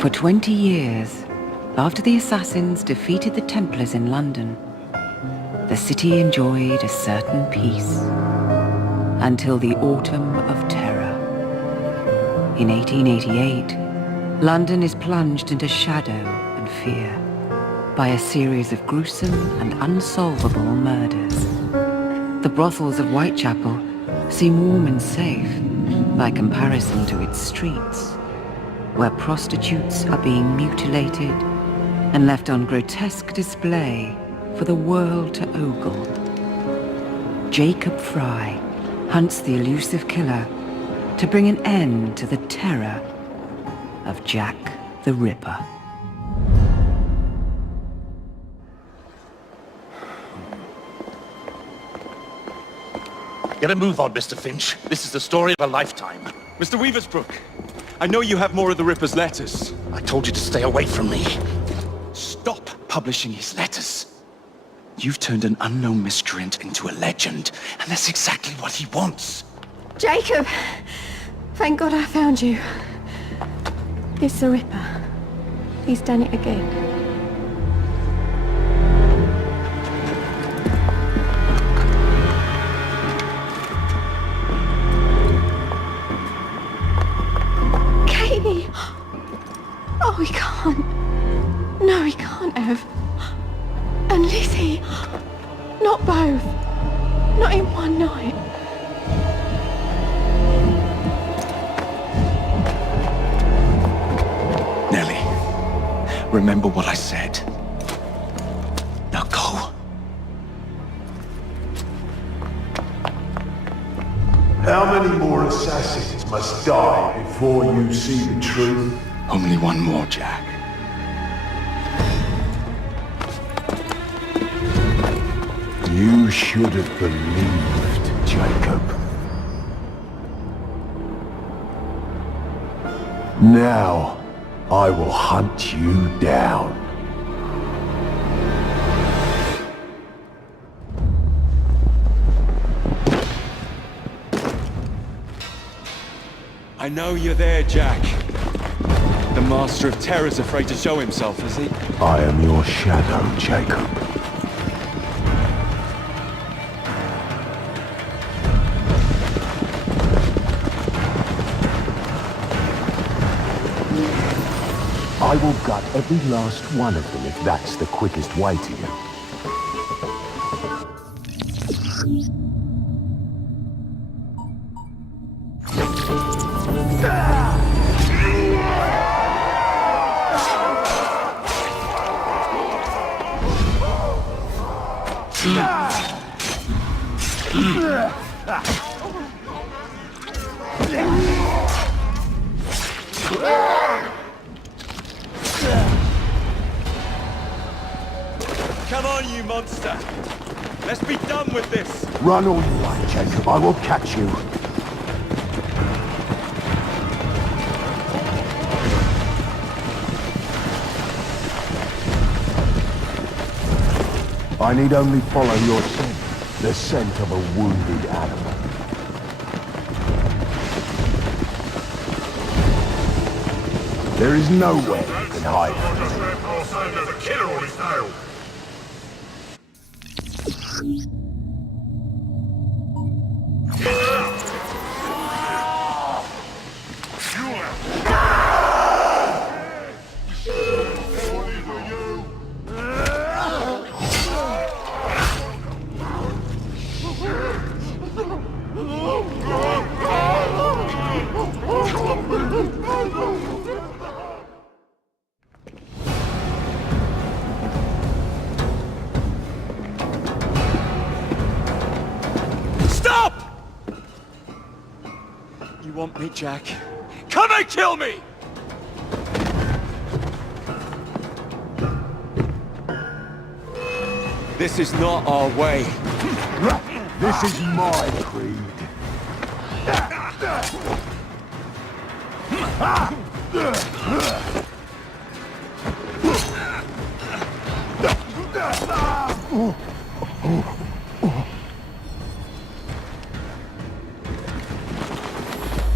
For 20 years, after the assassins defeated the Templars in London, the city enjoyed a certain peace until the Autumn of Terror. In 1888, London is plunged into shadow and fear by a series of gruesome and unsolvable murders. The brothels of Whitechapel seem warm and safe by comparison to its streets, where prostitutes are being mutilated and left on grotesque display for the world to ogle. Jacob Frye hunts the elusive killer to bring an end to the terror of Jack the Ripper. Get a move on, Mr. Finch. This is the story of a lifetime. Mr. Weaversbrook, I know you have more of the Ripper's letters. I told you to stay away from me. Stop publishing his letters. You've turned an unknown miscreant into a legend, and that's exactly what he wants. Jacob! Thank God I found you. It's the Ripper. He's done it again. Oh, he can't. No, he can't have. And Lizzie. Not both. Not in one night. Nellie, remember what I said. Now go. How many more assassins must die before you see the truth? Only one more, Jack. You should have believed, Jacob. Now, I will hunt you down. I know you're there, Jack. The Master of Terror's afraid to show himself, is he? I am your shadow, Jacob. I will gut every last one of them if that's the quickest way to you. Come on, you monster! Let's be done with this! Run all you like, Jacob. I will catch you. I need only follow your scent, the scent of a wounded animal. There is nowhere you can hide from me. There's a killer on his tail. You want me, Jack? Come and kill me! This is not our way. This is my creed.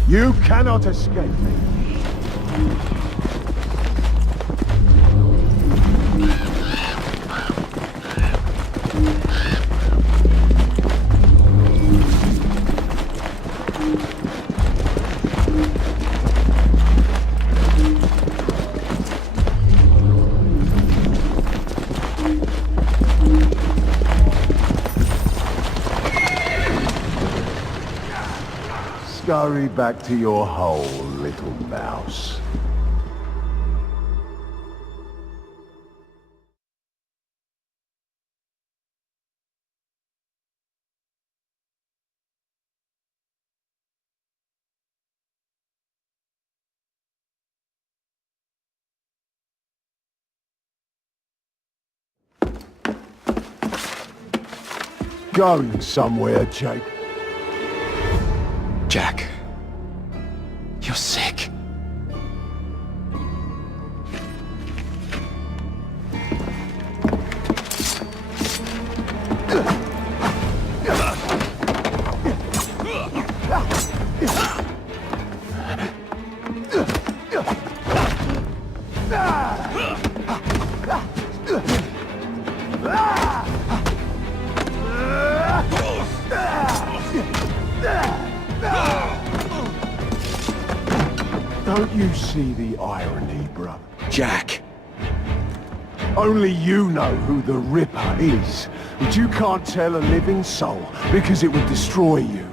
You cannot escape me. Scurry back to your hole, little mouse. Going somewhere, Jake. Jack, you're sick. Don't you see the irony, brother? Jack. Only you know who the Ripper is, but you can't tell a living soul because it would destroy you.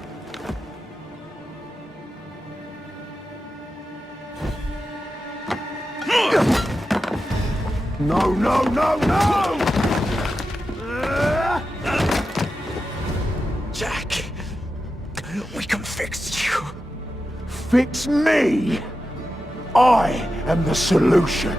No, no, no, no! Jack, we can fix you. Fix me! I am the solution.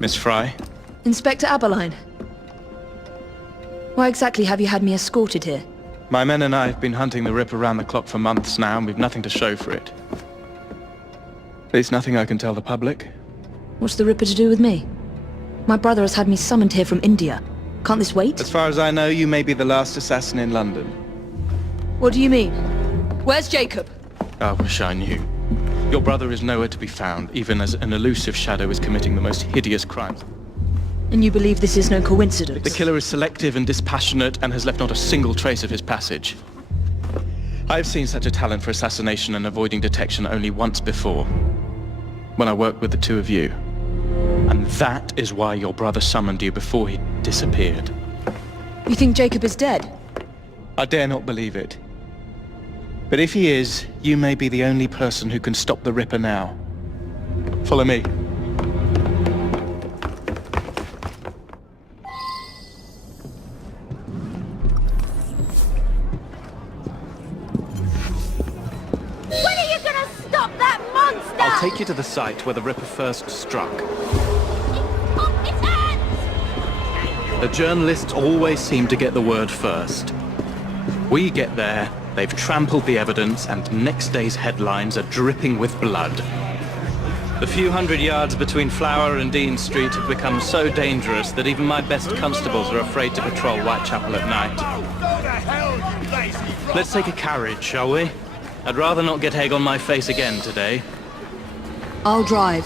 Miss Frye? Inspector Aberline. Why exactly have you had me escorted here? My men and I have been hunting the Ripper around the clock for months now, and we've nothing to show for it. There's nothing I can tell the public. What's the Ripper to do with me? My brother has had me summoned here from India. Can't this wait? As far as I know, you may be the last assassin in London. What do you mean? Where's Jacob? I wish I knew. Your brother is nowhere to be found, even as an elusive shadow is committing the most hideous crimes. And you believe this is no coincidence? The killer is selective and dispassionate and has left not a single trace of his passage. I've seen such a talent for assassination and avoiding detection only once before, when I worked with the two of you. And that is why your brother summoned you before he disappeared. You think Jacob is dead? I dare not believe it. But if he is, you may be the only person who can stop the Ripper now. Follow me. When are you gonna stop that monster? I'll take you to the site where the Ripper first struck. Off his hands! The journalists always seem to get the word first. We get there, they've trampled the evidence, and next day's headlines are dripping with blood. The few hundred yards between Flower and Dean Street have become so dangerous that even my best constables are afraid to patrol Whitechapel at night. Let's take a carriage, shall we? I'd rather not get egg on my face again today. I'll drive.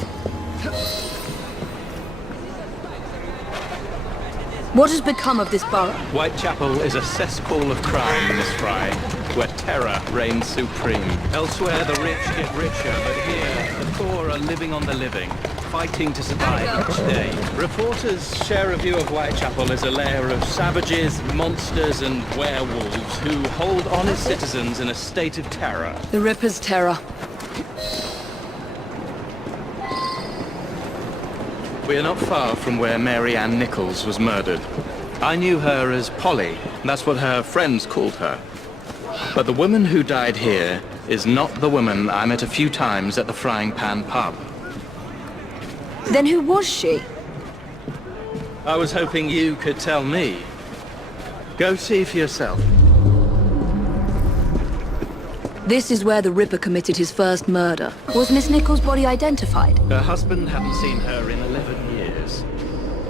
What has become of this borough? Whitechapel is a cesspool of crime, Miss Frye, where terror reigns supreme. Elsewhere, the rich get richer, but here, the poor are living on the living, fighting to survive each day. Reporters share a view of Whitechapel as a lair of savages, monsters, and werewolves who hold honest citizens in a state of terror. The Ripper's terror. We are not far from where Mary Ann Nichols was murdered. I knew her as Polly. That's what her friends called her. But the woman who died here is not the woman I met a few times at the Frying Pan pub. Then who was she? I was hoping you could tell me. Go see for yourself. This is where the Ripper committed his first murder. Was Miss Nichols' body identified? Her husband hadn't seen her in 11 years.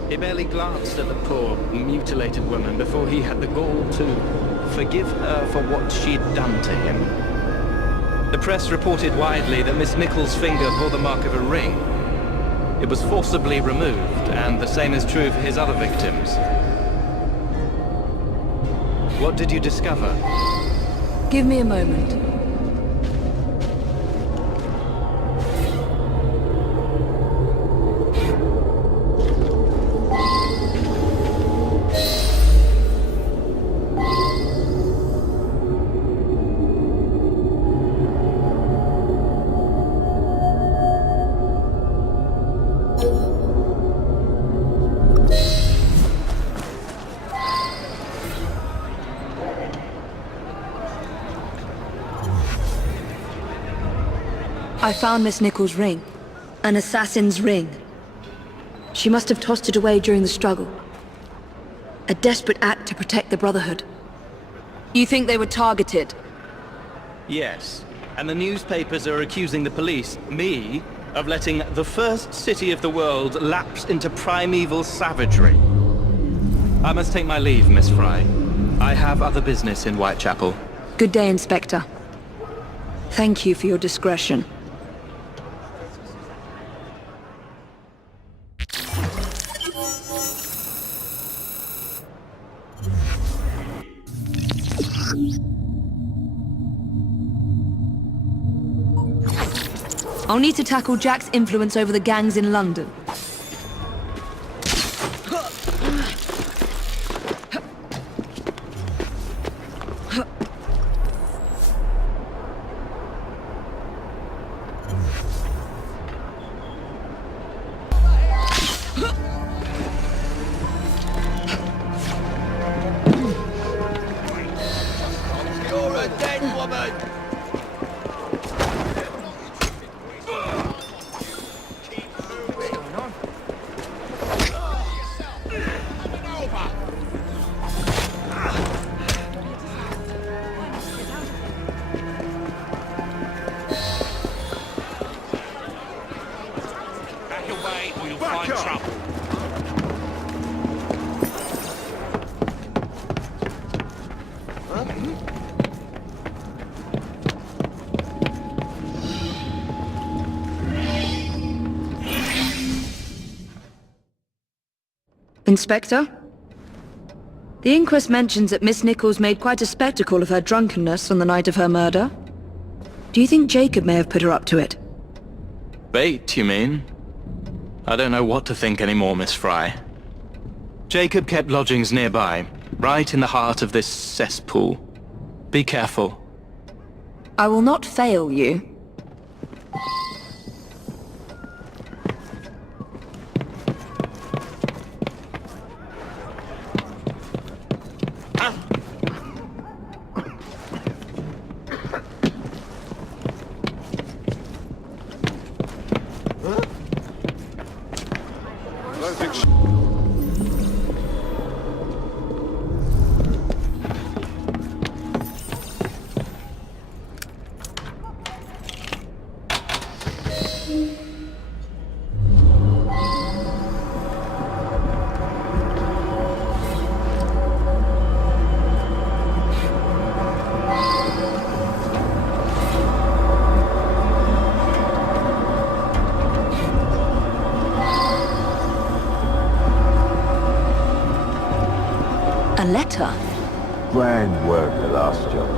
He barely glanced at the poor, mutilated woman before he had the gall to forgive her for what she'd done to him. The press reported widely that Miss Nichols' finger bore the mark of a ring. It was forcibly removed, and the same is true for his other victims. What did you discover? Give me a moment. I found Miss Nichols' ring. An assassin's ring. She must have tossed it away during the struggle. A desperate act to protect the Brotherhood. You think they were targeted? Yes, and the newspapers are accusing the police, me, of letting the first city of the world lapse into primeval savagery. I must take my leave, Miss Frye. I have other business in Whitechapel. Good day, Inspector. Thank you for your discretion. I'll need to tackle Jack's influence over the gangs in London. You're a dead woman! Inspector? The inquest mentions that Miss Nichols made quite a spectacle of her drunkenness on the night of her murder. Do you think Jacob may have put her up to it? Bait, you mean? I don't know what to think anymore, Miss Frye. Jacob kept lodgings nearby, right in the heart of this cesspool. Be careful. I will not fail you. A letter? Grand work, the last job.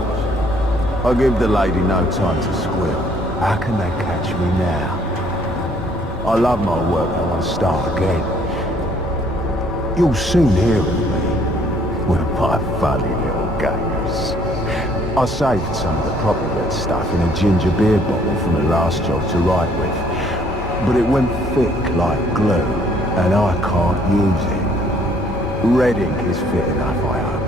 I give the lady no time to squeal. How can they catch me now? I love my work, I want to start again. You'll soon hear of me with my funny little games. I saved some of the proper red stuff in a ginger beer bottle from the last job to write with. But it went thick like glue, and I can't use it. Red ink is fit enough, I hope.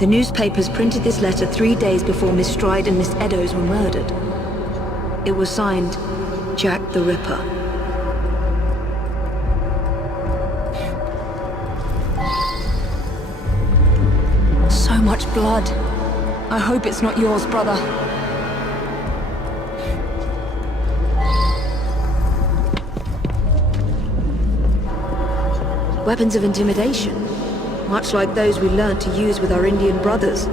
The newspapers printed this letter 3 days before Miss Stride and Miss Eddowes were murdered. It was signed, Jack the Ripper. So much blood. I hope it's not yours, brother. Weapons of intimidation, much like those we learnt to use with our Indian brothers.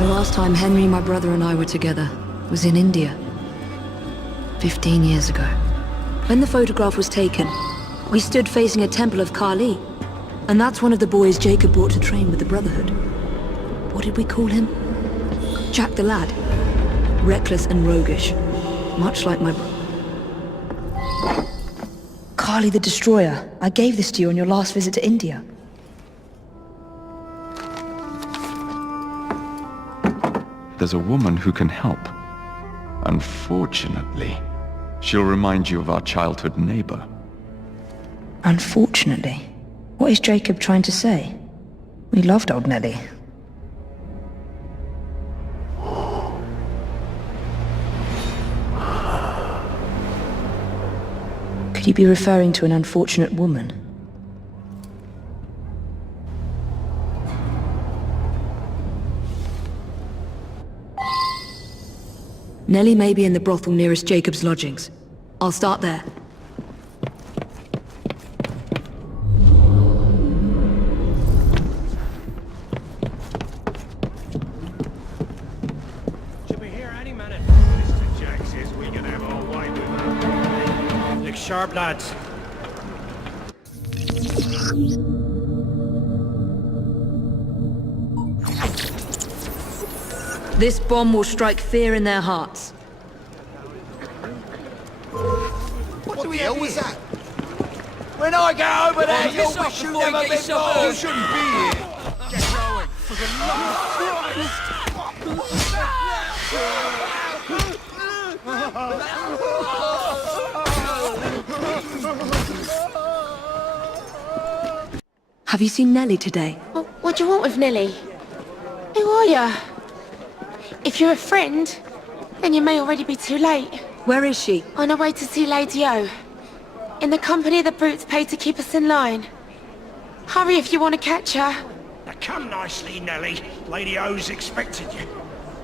The last time Henry, my brother, and I were together was in India, 15 years ago. When the photograph was taken, we stood facing a temple of Kali, and that's one of the boys Jacob brought to train with the Brotherhood. What did we call him? Jack the Lad. Reckless and roguish, much like my brother. Kali the Destroyer. I gave this to you on your last visit to India. There's a woman who can help. Unfortunately, she'll remind you of our childhood neighbor. Unfortunately? What is Jacob trying to say? We loved old Nellie. Could he be referring to an unfortunate woman? Nellie may be in the brothel nearest Jacob's lodgings. I'll start there. Should be here any minute. Mr. Jack says we can have our way with her. Look sharp, lads. This bomb will strike fear in their hearts. What the hell was that? When I get over there, you'll wish you never been born. You shouldn't be here. Get going. For the love of Christ! Have you seen Nellie today? What do you want with Nellie? Who are you? If you're a friend, then you may already be too late. Where is she? On her way to see Lady O. In the company of the brutes paid to keep us in line. Hurry if you want to catch her. Now come nicely, Nellie. Lady O's expected you.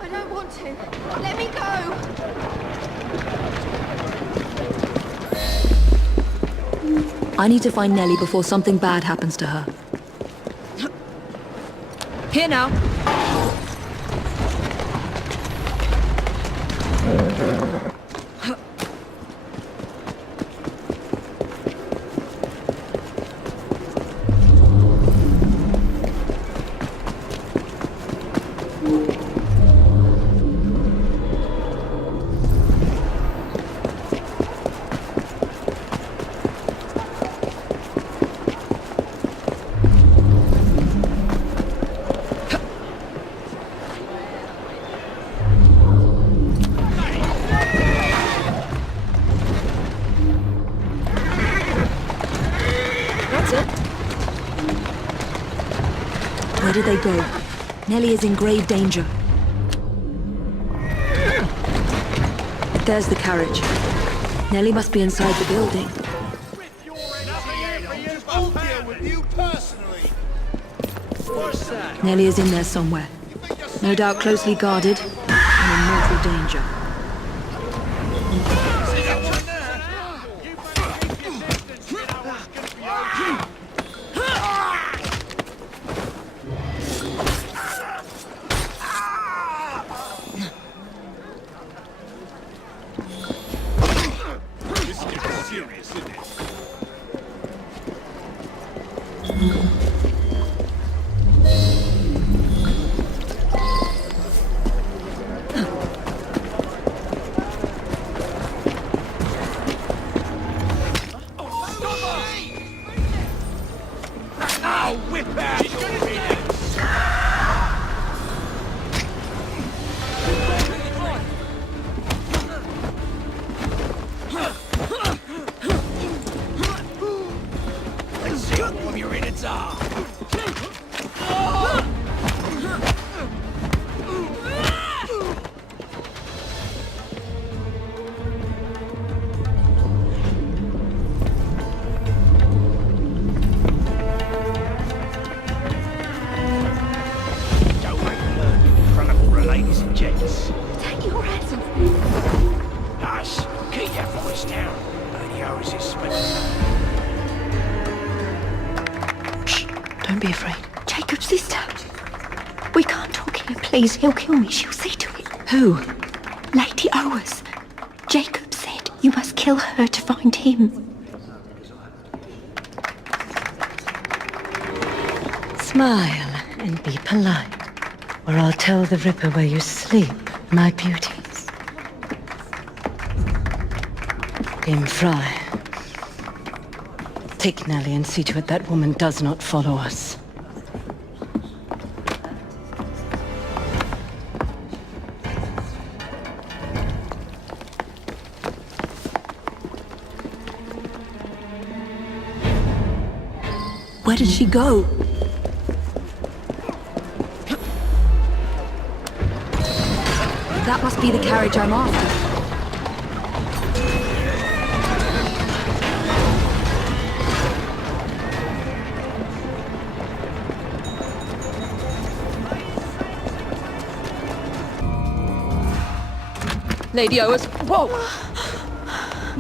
I don't want to. Let me go. I need to find Nellie before something bad happens to her. Here now. Where did they go? Nellie is in grave danger. There's the carriage. Nellie must be inside the building. Nellie is in there somewhere. No doubt closely guarded and in mortal danger. be afraid. Jacob's sister. We can't talk here, please. He'll kill me. She'll see to it. Who? Lady Owers. Jacob said you must kill her to find him. Smile and be polite, or I'll tell the Ripper where you sleep, my beauties. Dame Frye. Take Nellie and see to it that woman does not follow us. Where did she go? That must be the carriage I'm after. Lady Owers, whoa!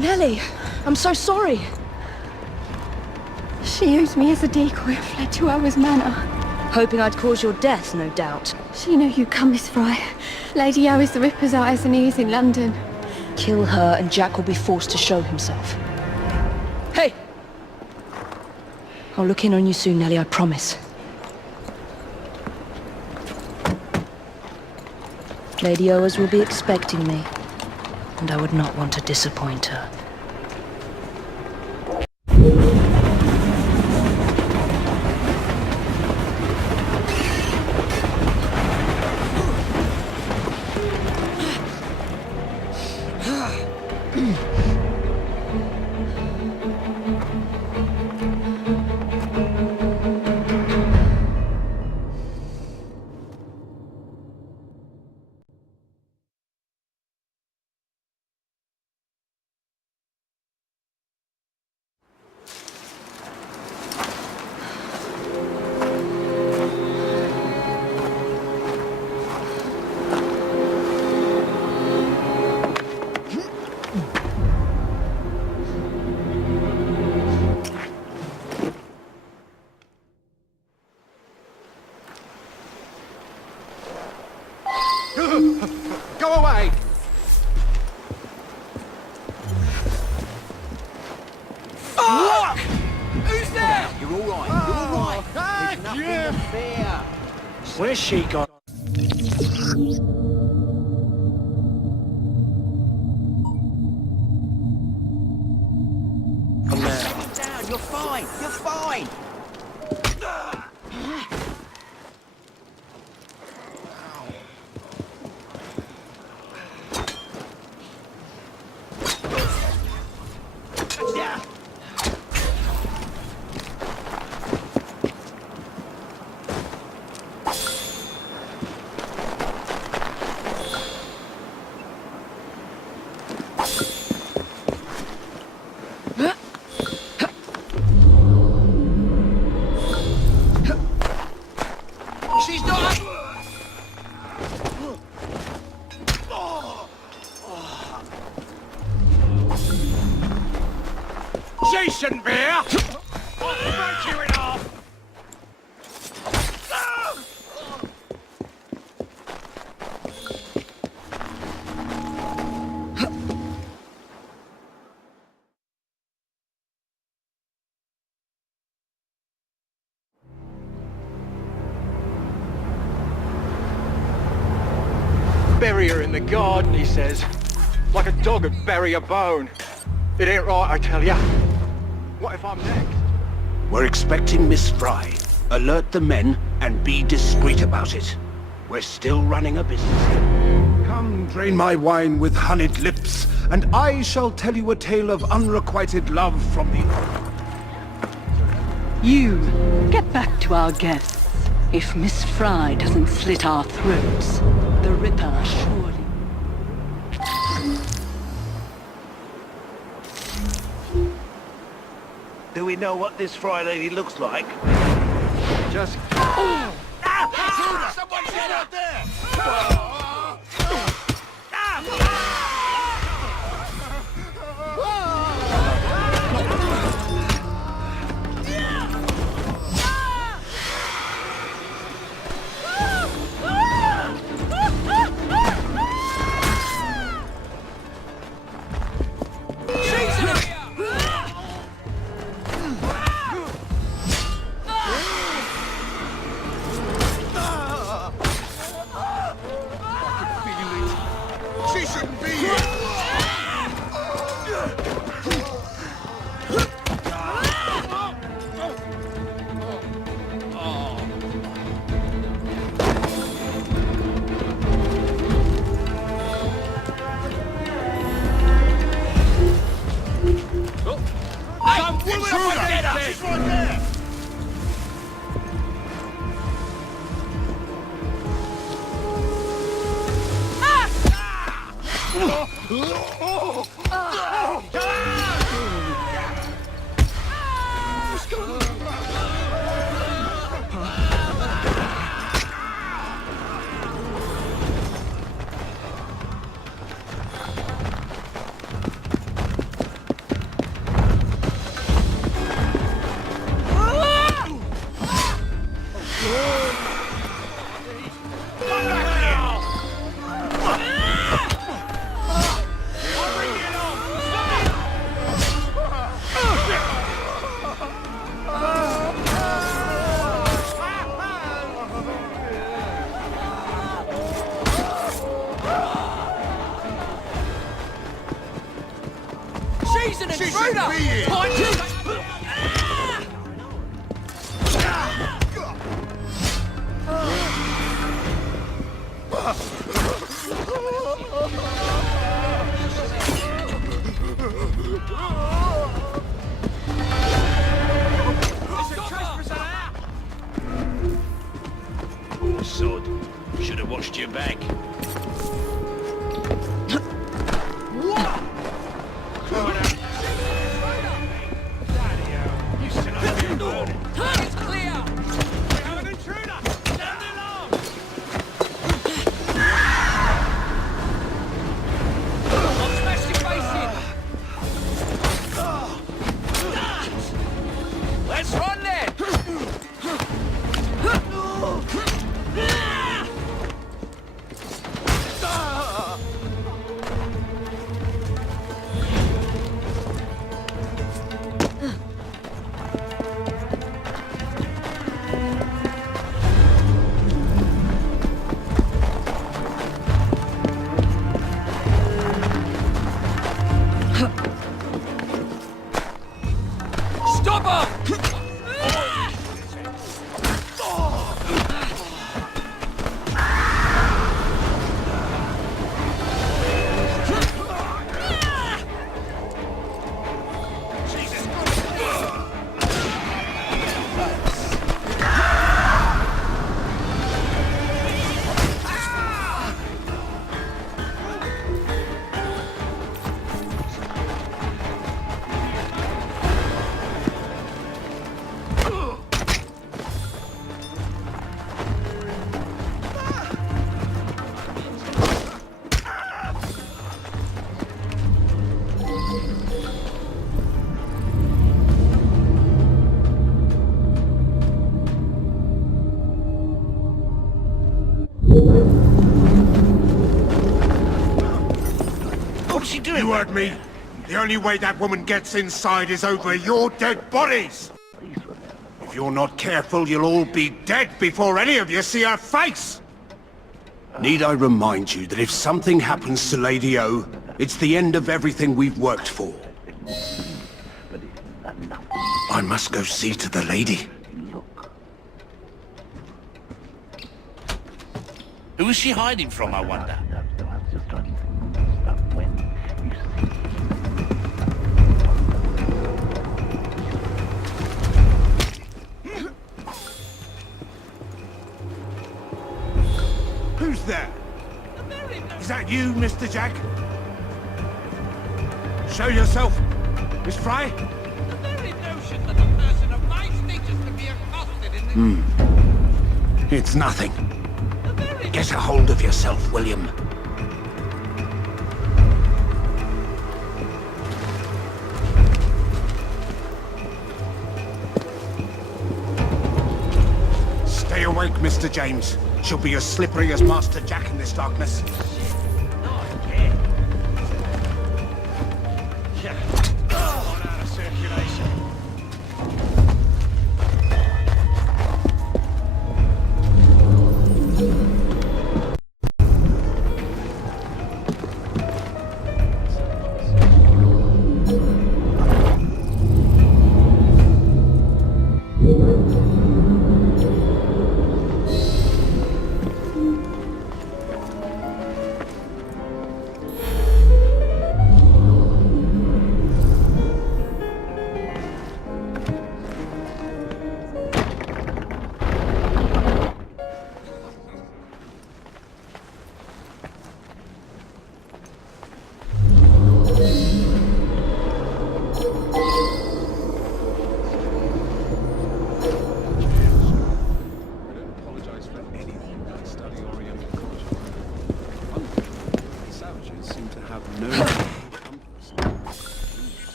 Nellie, I'm so sorry. She used me as a decoy and fled to Owers Manor. Hoping I'd cause your death, no doubt. She knew you'd come, Miss Frye. Lady Owers the Ripper's eyes and ears in London. Kill her and Jack will be forced to show himself. Hey! I'll look in on you soon, Nellie, I promise. Lady Owers will be expecting me, and I would not want to disappoint her. Go away! Fuck! Who's there? You're all right. You're all right. There's nothing to fear. Where's she gone? Calm down. You're fine. You're fine. She's not... She shouldn't be here! I'll break you in half! Bury her in the garden, he says. Like a dog would bury a bone. It ain't right, I tell ya. What if I'm next? We're expecting Miss Frye. Alert the men and be discreet about it. We're still running a business here. Come drain my wine with honeyed lips, and I shall tell you a tale of unrequited love from the... You, get back to our guests. If Miss Frye doesn't slit our throats, the Ripper surely... Do we know what this Frye lady looks like? Just... Someone get out there! shouldn't be here! Sod. Should have watched your back. You heard me. The only way that woman gets inside is over your dead bodies. If you're not careful, you'll all be dead before any of you see her face. Need I remind you that if something happens to Lady O, it's the end of everything we've worked for. I must go see to the lady. Who is she hiding from, I wonder? Who's there? Is that you, Mr. Jack? Show yourself, Miss Frye. The very notion that a person of my status could be accosted in this... It's nothing. Get a hold of yourself, William. Stay awake, Mr. James. She'll be as slippery as Master Jack in this darkness.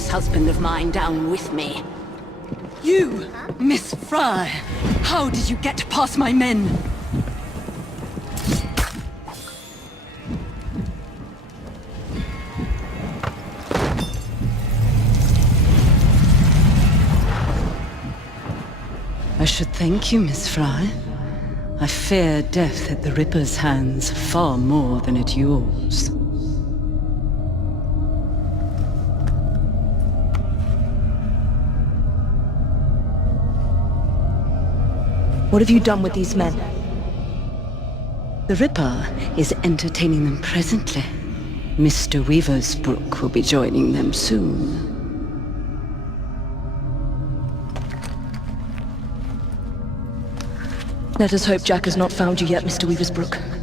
this husband of mine down with me. You, Miss Frye, how did you get past my men? I should thank you, Miss Frye. I fear death at the Ripper's hands far more than at yours. What have you done with these men? The Ripper is entertaining them presently. Mr. Weaversbrook will be joining them soon. Let us hope Jack has not found you yet, Mr. Weaversbrook.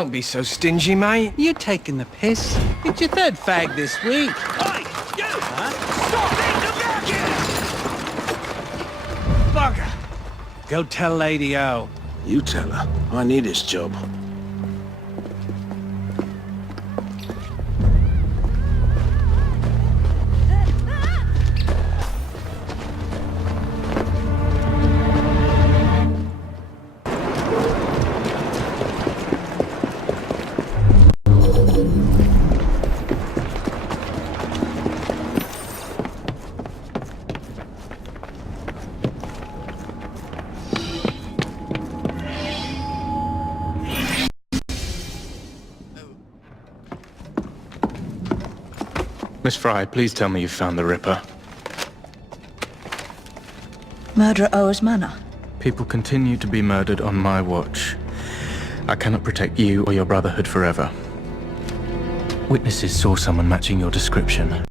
Don't be so stingy, mate. You're taking the piss. It's your third fag this week. Hey, you! Huh? Stop it! Bugger! Go tell Lady O. You tell her. I need this job. Miss Frye, please tell me you found the Ripper. Murder at Oa's Manor? People continue to be murdered on my watch. I cannot protect you or your Brotherhood forever. Witnesses saw someone matching your description.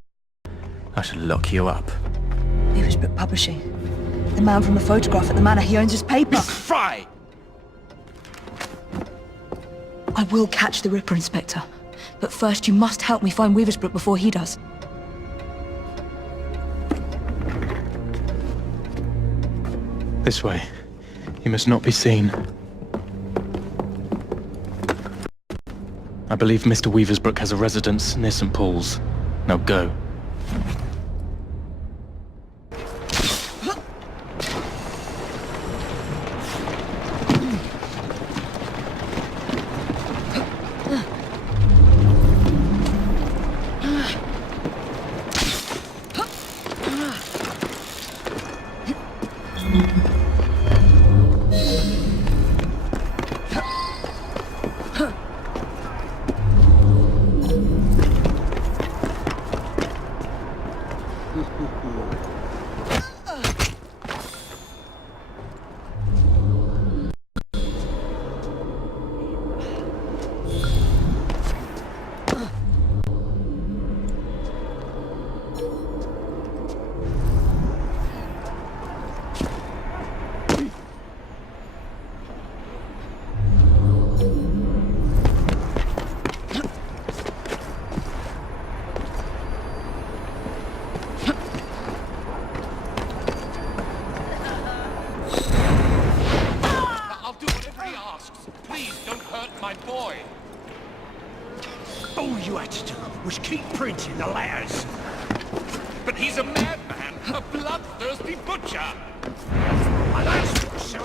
I should lock you up. Weaversbrook Publishing. The man from the photograph at the manor, he owns his paper. Miss Frye! I will catch the Ripper, Inspector. But first, you must help me find Weaversbrook before he does. This way. You must not be seen. I believe Mr. Weaversbrook has a residence near St. Paul's. Now go. you had to do was keep printing the letters. But he's a madman, a bloodthirsty butcher. And that's so.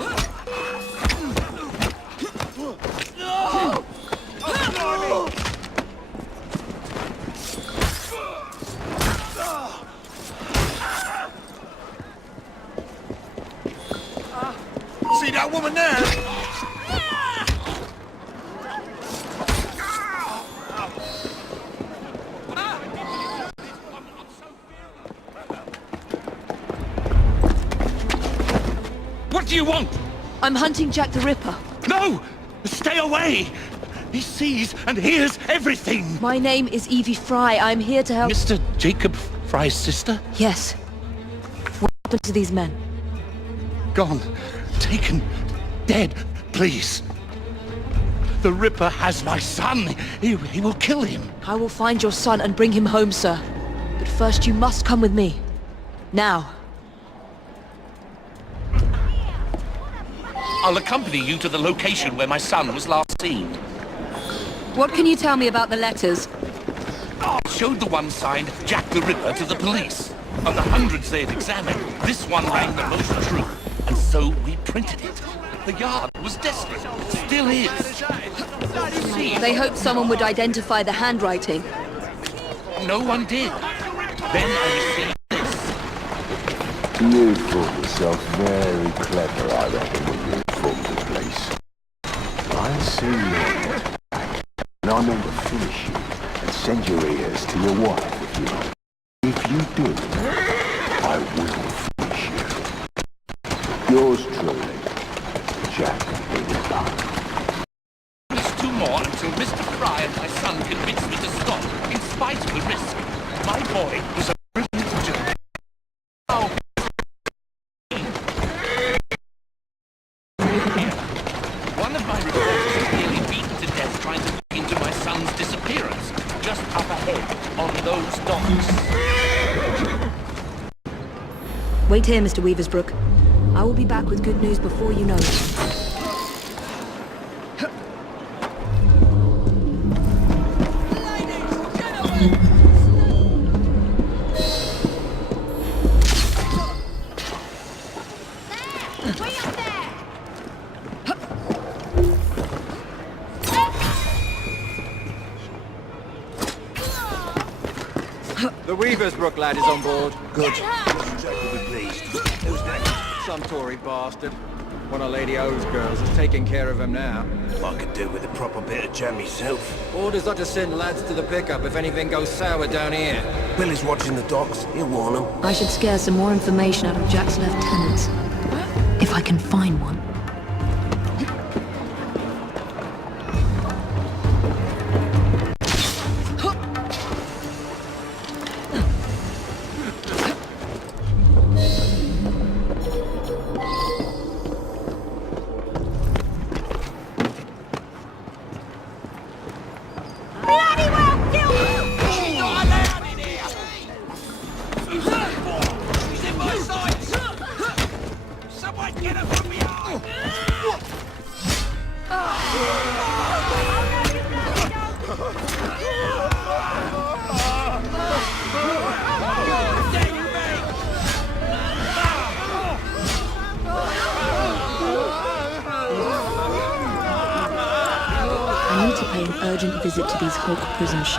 See that woman there? What do you want? I'm hunting Jack the Ripper. No! Stay away! He sees and hears everything! My name is Evie Frye. I'm here to help... Mr. Jacob Frye's sister? Yes. What happened to these men? Gone. Taken. Dead. Please. The Ripper has my son. He will kill him. I will find your son and bring him home, sir. But first you must come with me. Now. I'll accompany you to the location where my son was last seen. What can you tell me about the letters? I showed the one signed Jack the Ripper to the police. Of the hundreds they had examined, this one rang the most true. And so we printed it. The Yard was desperate. Still is. See, They hoped someone would identify the handwriting. no one did. Then I received this. You thought yourself very clever, I reckon, when you informed the police. I see your back, and I mean to finish you and send your ears to your wife if you like. If you do, I will finish you. Yours truly, Jack the Ripper. There's two more until Mr. Frye and my son convinced me to stop, in spite of the risk. My boy was a brilliant joke. Oh. One of my reporters was nearly beaten to death trying to look into my son's disappearance, just up ahead, on those docks. Wait here, Mr. Weaversbrook. I will be back with good news before you know it. The Weaversbrook lad is on board. Good. Jack will be pleased. Who's next? Some Tory bastard. One of Lady O's girls is taking care of him now. I could do with a proper bit of jam myself. Orders are to send lads to the pickup if anything goes sour down here. Billy's watching the docks. He'll warn them. I should scare some more information out of Jack's lieutenants. If I can find one. Urgent visit to these Hulk prison ships.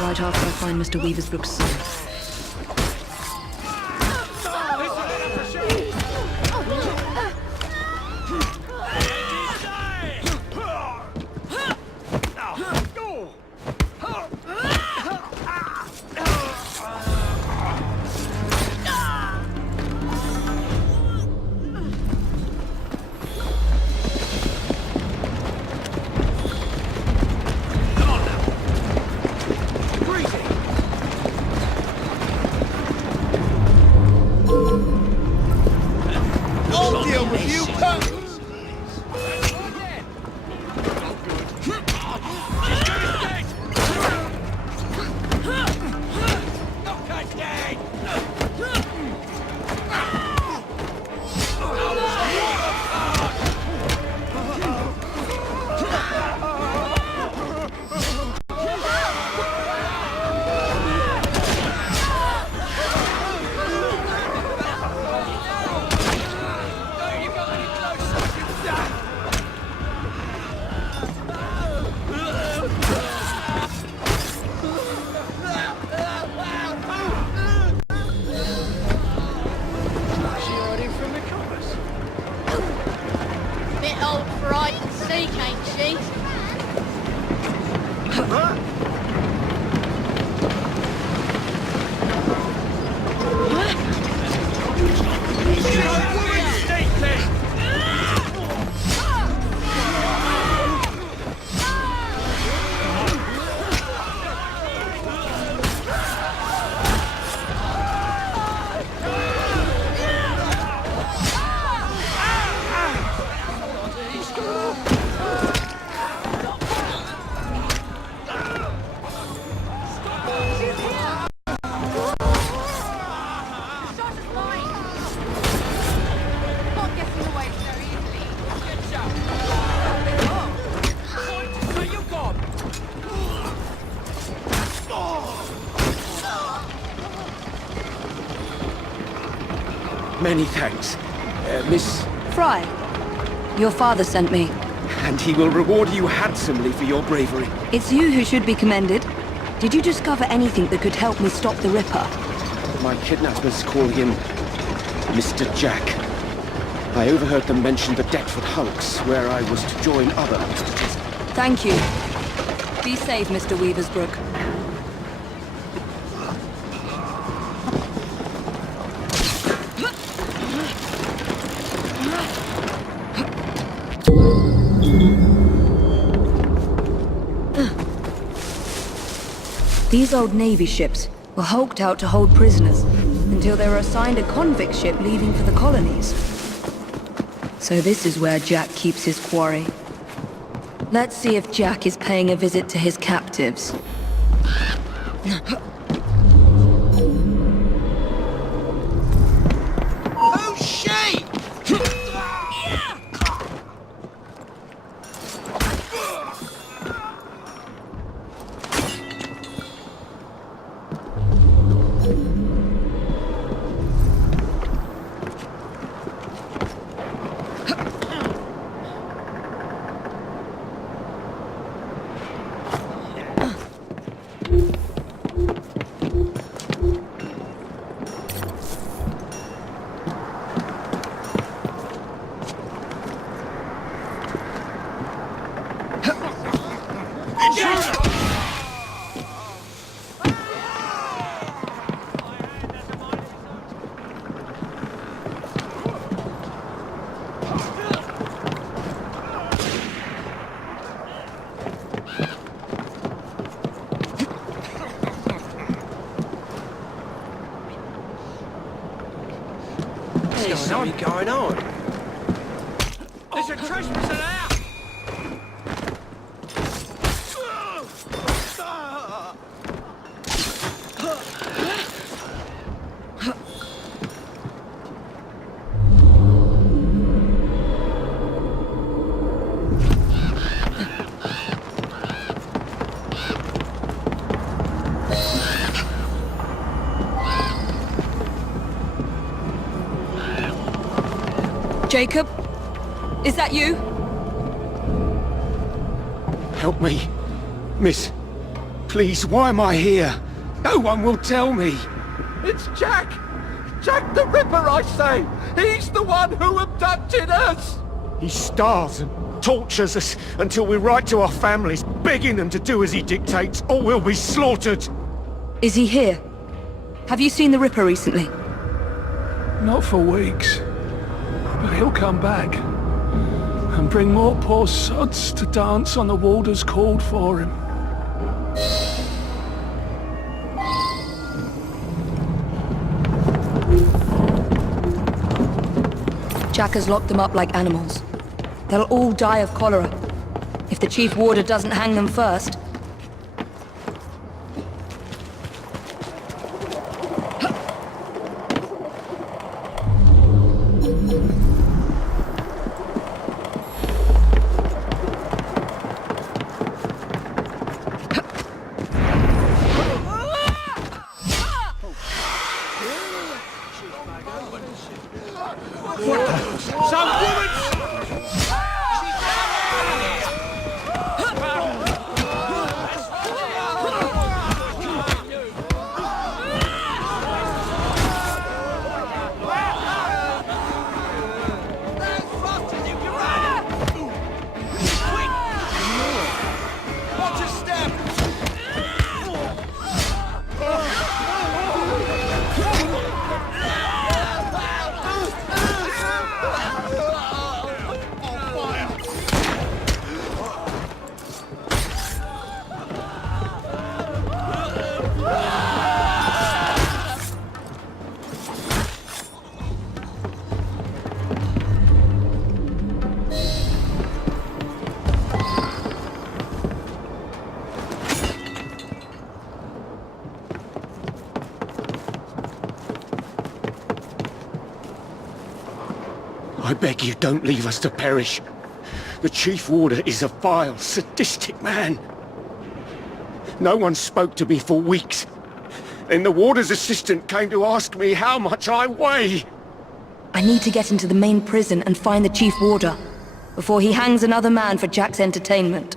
Right after I find Mr. Weaversbrook's son. Many thanks. Miss... Frye, your father sent me. And he will reward you handsomely for your bravery. It's you who should be commended. Did you discover anything that could help me stop the Ripper? My kidnappers call him Mr. Jack. I overheard them mention the Deptford Hulks, where I was to join other hostages. Thank you. Be safe, Mr. Weaversbrook. These old Navy ships were hulked out to hold prisoners until they were assigned a convict ship leaving for the colonies. So this is where Jack keeps his quarry. Let's see if Jack is paying a visit to his captives. Oh, shit! There's something going on. There's a trespasser there! Jacob? Is that you? Help me. Miss. Please, why am I here? No one will tell me. It's Jack! Jack the Ripper, I say! He's the one who abducted us! He starves and tortures us until we write to our families, begging them to do as he dictates, or we'll be slaughtered. Is he here? Have you seen the Ripper recently? Not for weeks. But he'll come back. And bring more poor sods to dance on the warders called for him. Jack has locked them up like animals. They'll all die of cholera. If the Chief Warder doesn't hang them first. I beg you, don't leave us to perish. The Chief Warder is a vile, sadistic man. No one spoke to me for weeks. Then the Warder's assistant came to ask me how much I weigh. I need to get into the main prison and find the Chief Warder before he hangs another man for Jack's entertainment.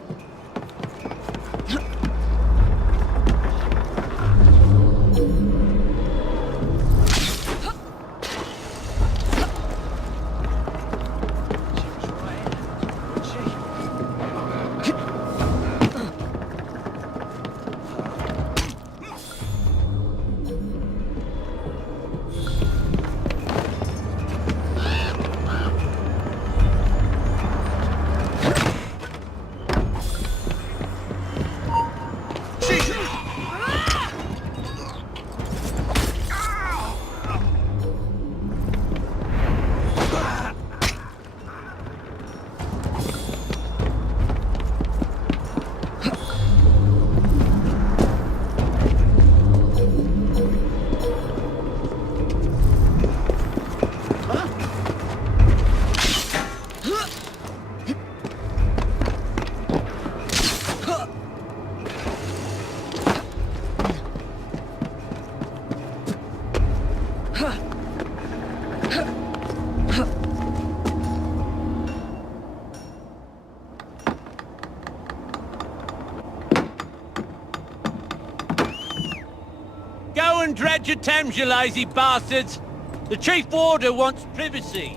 Go and dredge your Thames, you lazy bastards! The Chief Warder wants privacy.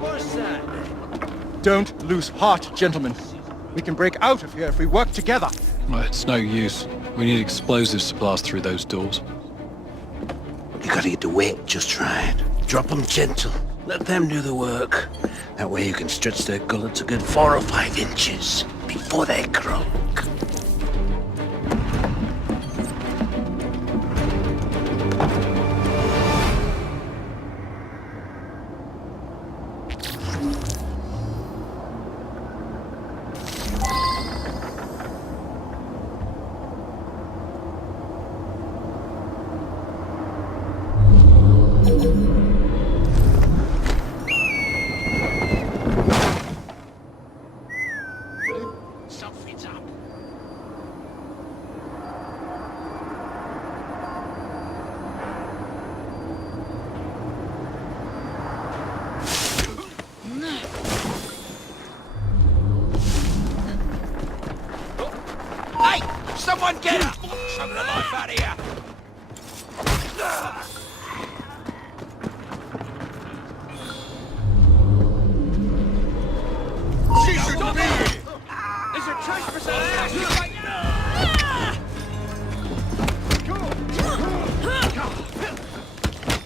What's that? Don't lose heart, gentlemen. We can break out of here if we work together. Well, it's no use. We need explosives to blast through those doors. You gotta get the weight just right. Drop them gentle. Let them do the work. That way you can stretch their gullets a good 4 or 5 inches before they croak. Someone get her! Some of the life out of here! She shouldn't be here! There's a trespasser there!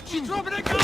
She's dropping a gun!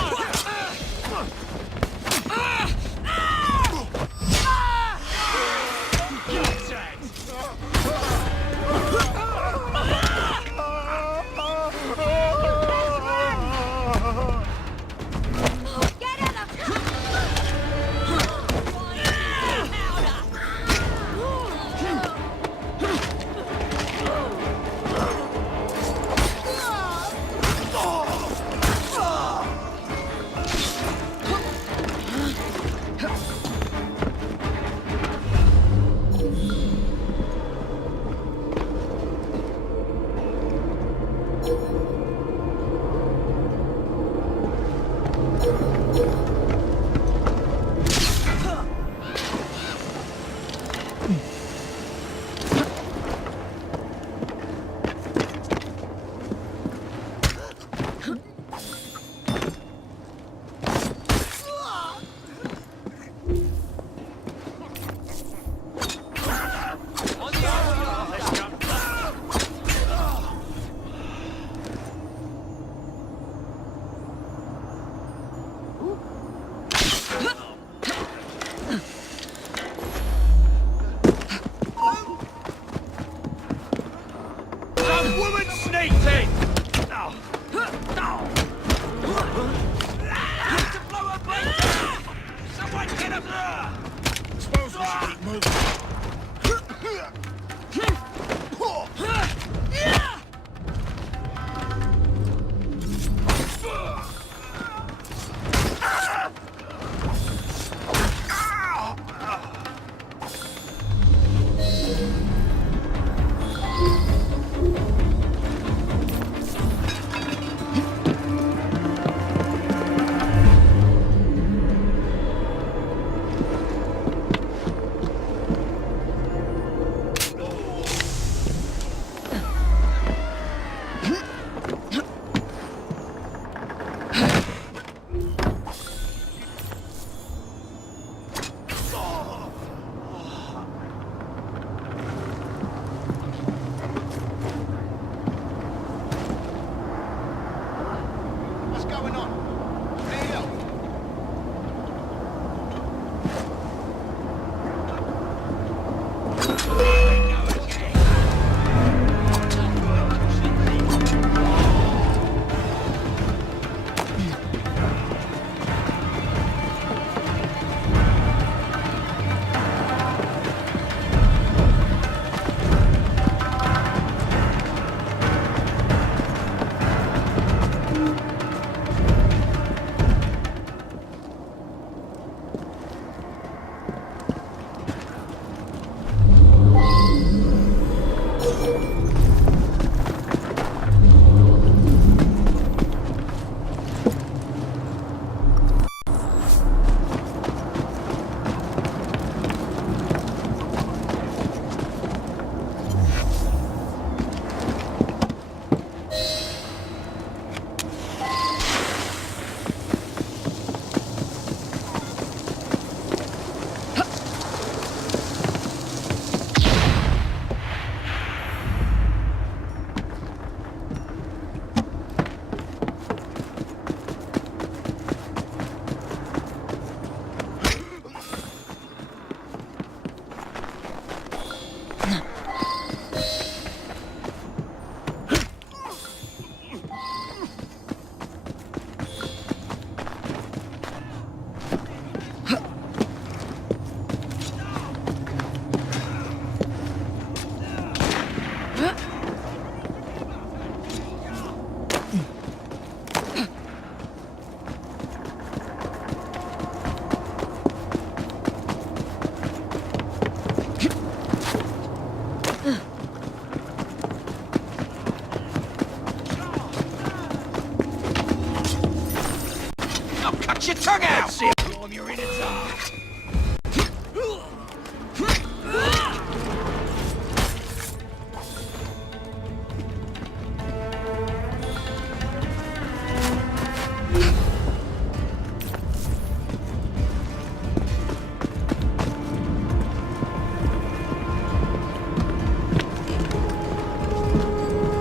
your tongue out! Let's see how warm your innards are.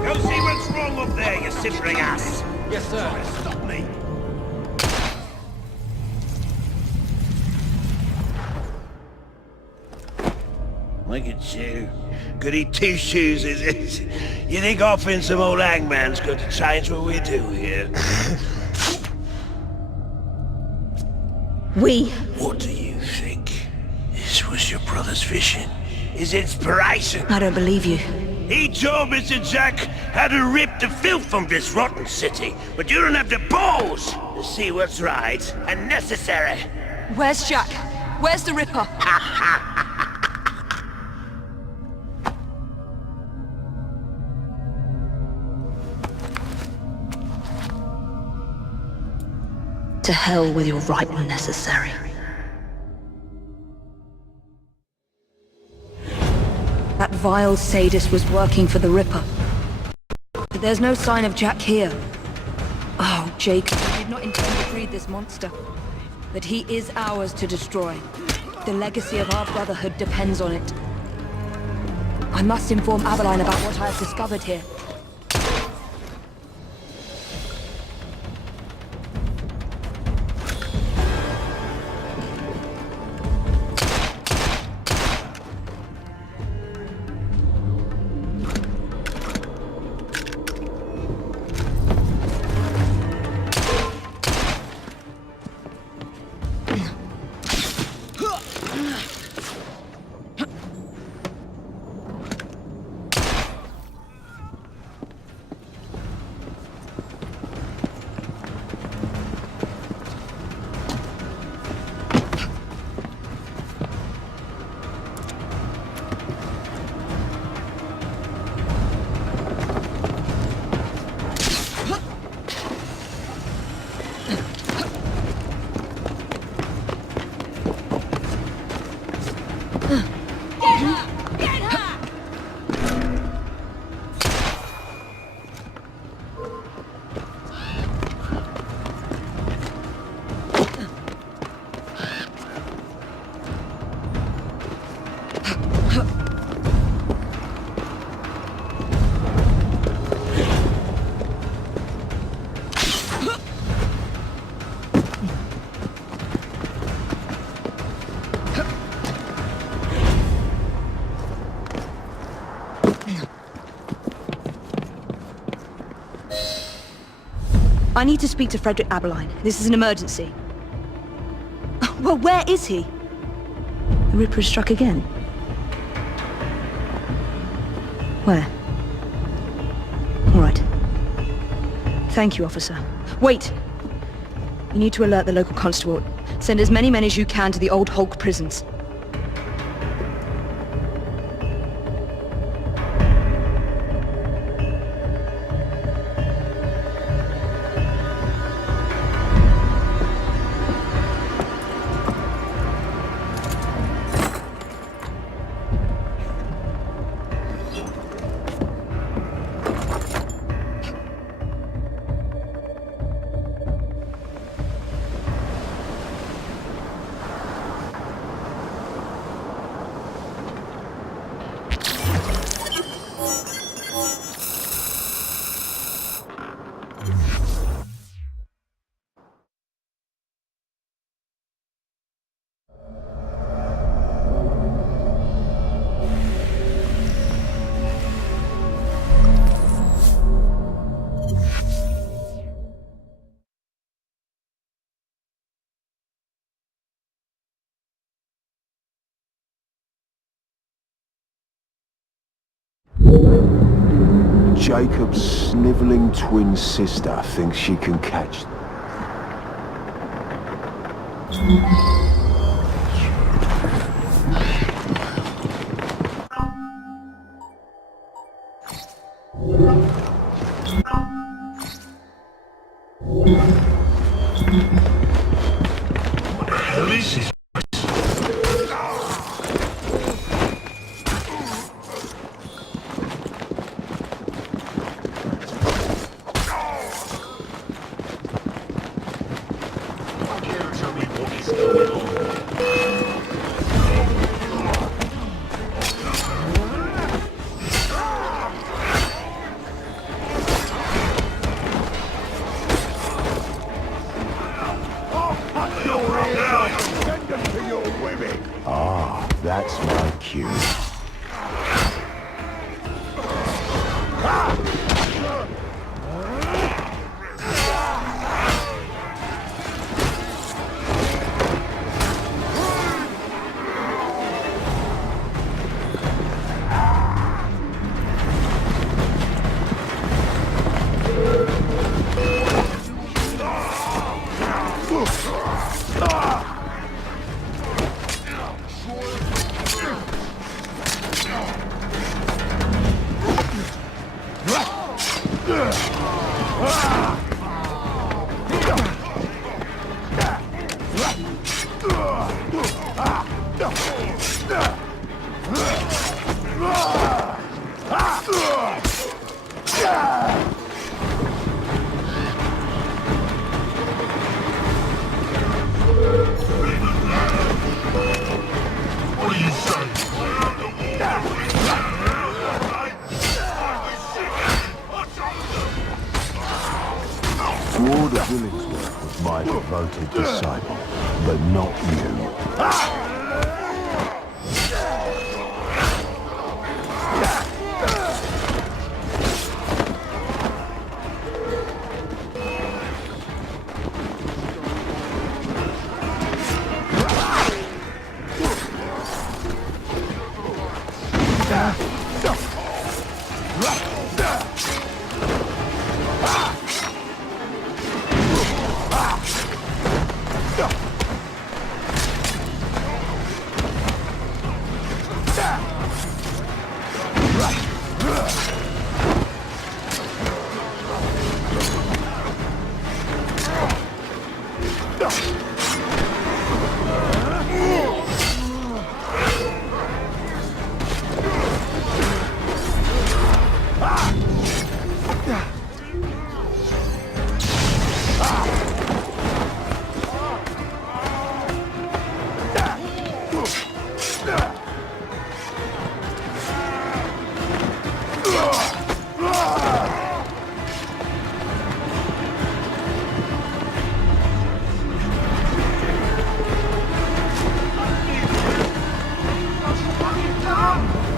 Go see what's wrong up there, you simpering ass! Yes, sir. Try to stop me. Look at you. Goody two-shoes, is it? You think offering some old hangman's going to change what we do here? We? What do you think? This was your brother's vision? His inspiration? I don't believe you. He told Mr. Jack how to rip the filth from this rotten city, but you don't have the balls to see what's right and necessary. Where's Jack? Where's the Ripper? To hell with your right and necessary. That vile sadist was working for the Ripper. But there's no sign of Jack here. Oh, Jacob, I did not intend to breed this monster. But he is ours to destroy. The legacy of our Brotherhood depends on it. I must inform Abeline about what I have discovered here. I need to speak to Frederick Abeline. This is an emergency. Well, where is he? The Ripper has struck again. Where? All right. Thank you, officer. Wait! You need to alert the local constable. Send as many men as you can to the old Hulk prisons. Jacob's sniveling twin sister thinks she can catch them. Sword of Willingsworth was my devoted disciple, but not you.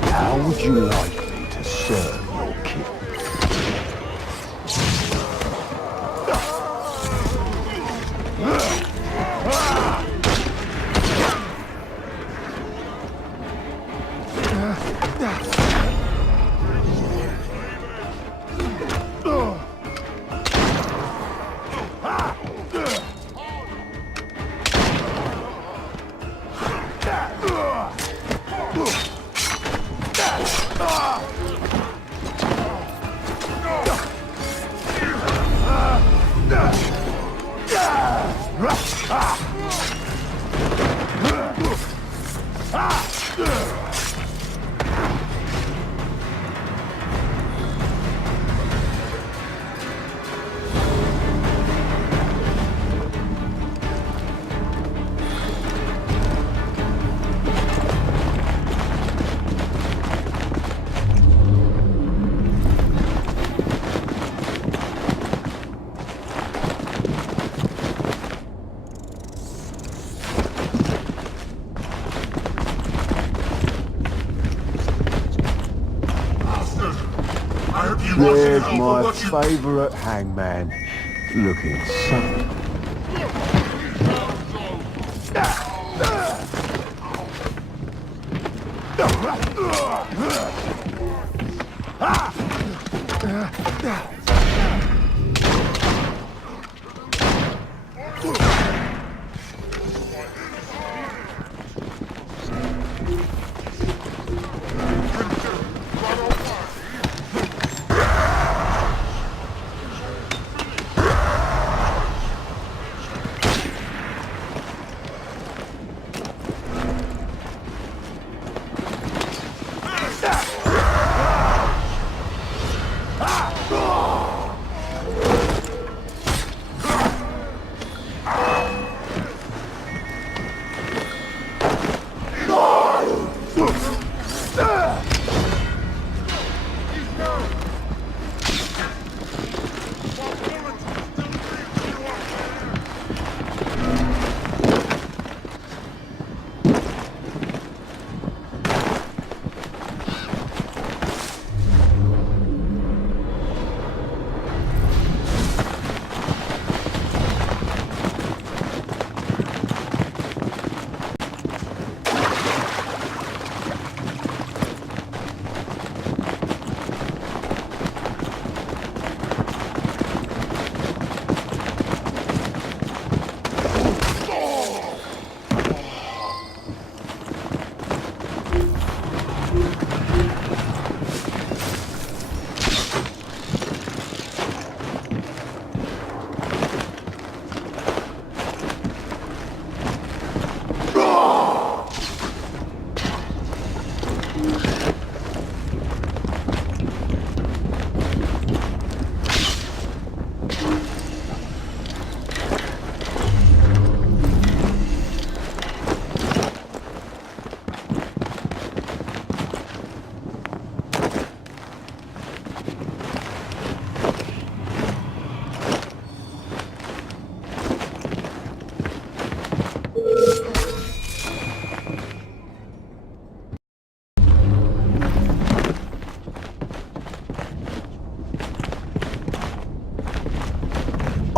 How would you like me to serve your kin? There's my favourite hangman, looking so...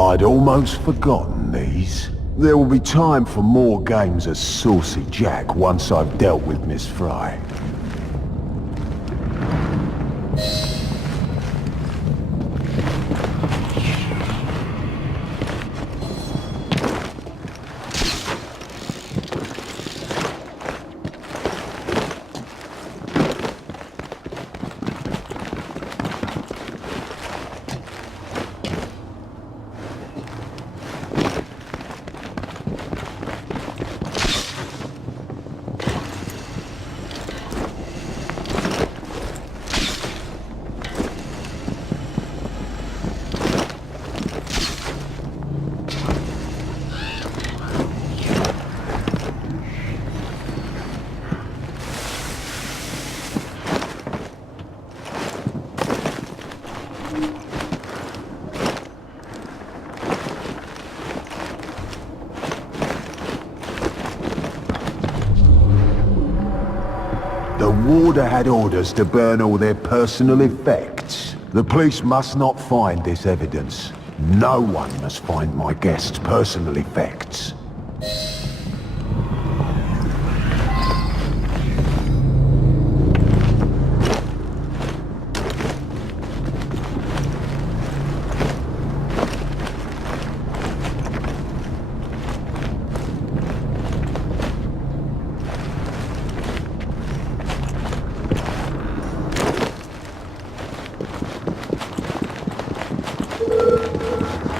I'd almost forgotten these. There will be time for more games of Saucy Jack once I've dealt with Miss Frye. The warder had orders to burn all their personal effects. The police must not find this evidence. No one must find my guest's personal effects.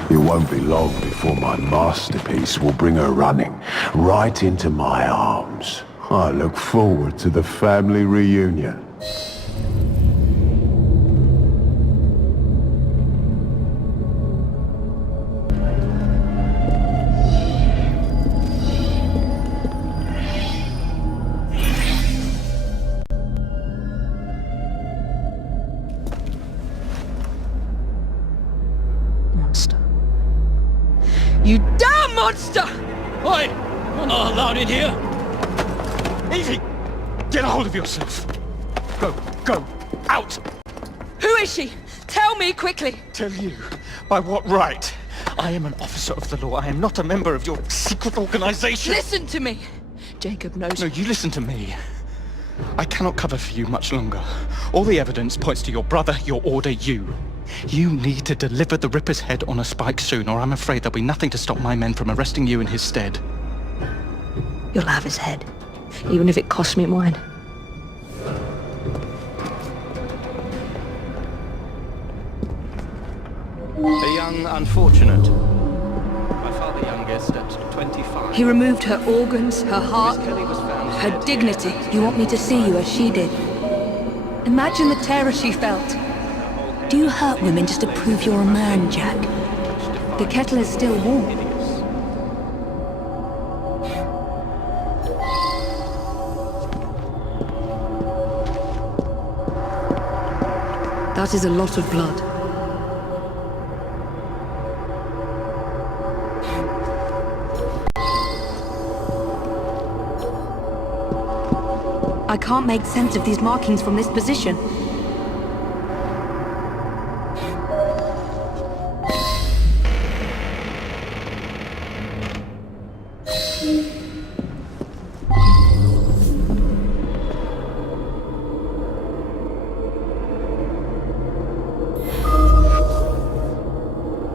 It won't be long before my masterpiece will bring her running right into my arms. I look forward to the family reunion. You damn monster! Oi! You're not allowed in here! Evie! Get a hold of yourself! Go! Out! Who is she? Tell me quickly! Tell you? By what right? I am an officer of the law. I am not a member of your secret organization! Listen to me! Jacob knows... No, you listen to me. I cannot cover for you much longer. All the evidence points to your brother, your order, you. You need to deliver the Ripper's head on a spike soon, or I'm afraid there'll be nothing to stop my men from arresting you in his stead. You'll have his head, even if it costs me mine. A young unfortunate. My father youngest at 25. He removed her organs, her heart, her dignity. You want me to see you as she did? Imagine the terror she felt. Do you hurt women just to prove you're a man, Jack? The kettle is still warm. That is a lot of blood. I can't make sense of these markings from this position.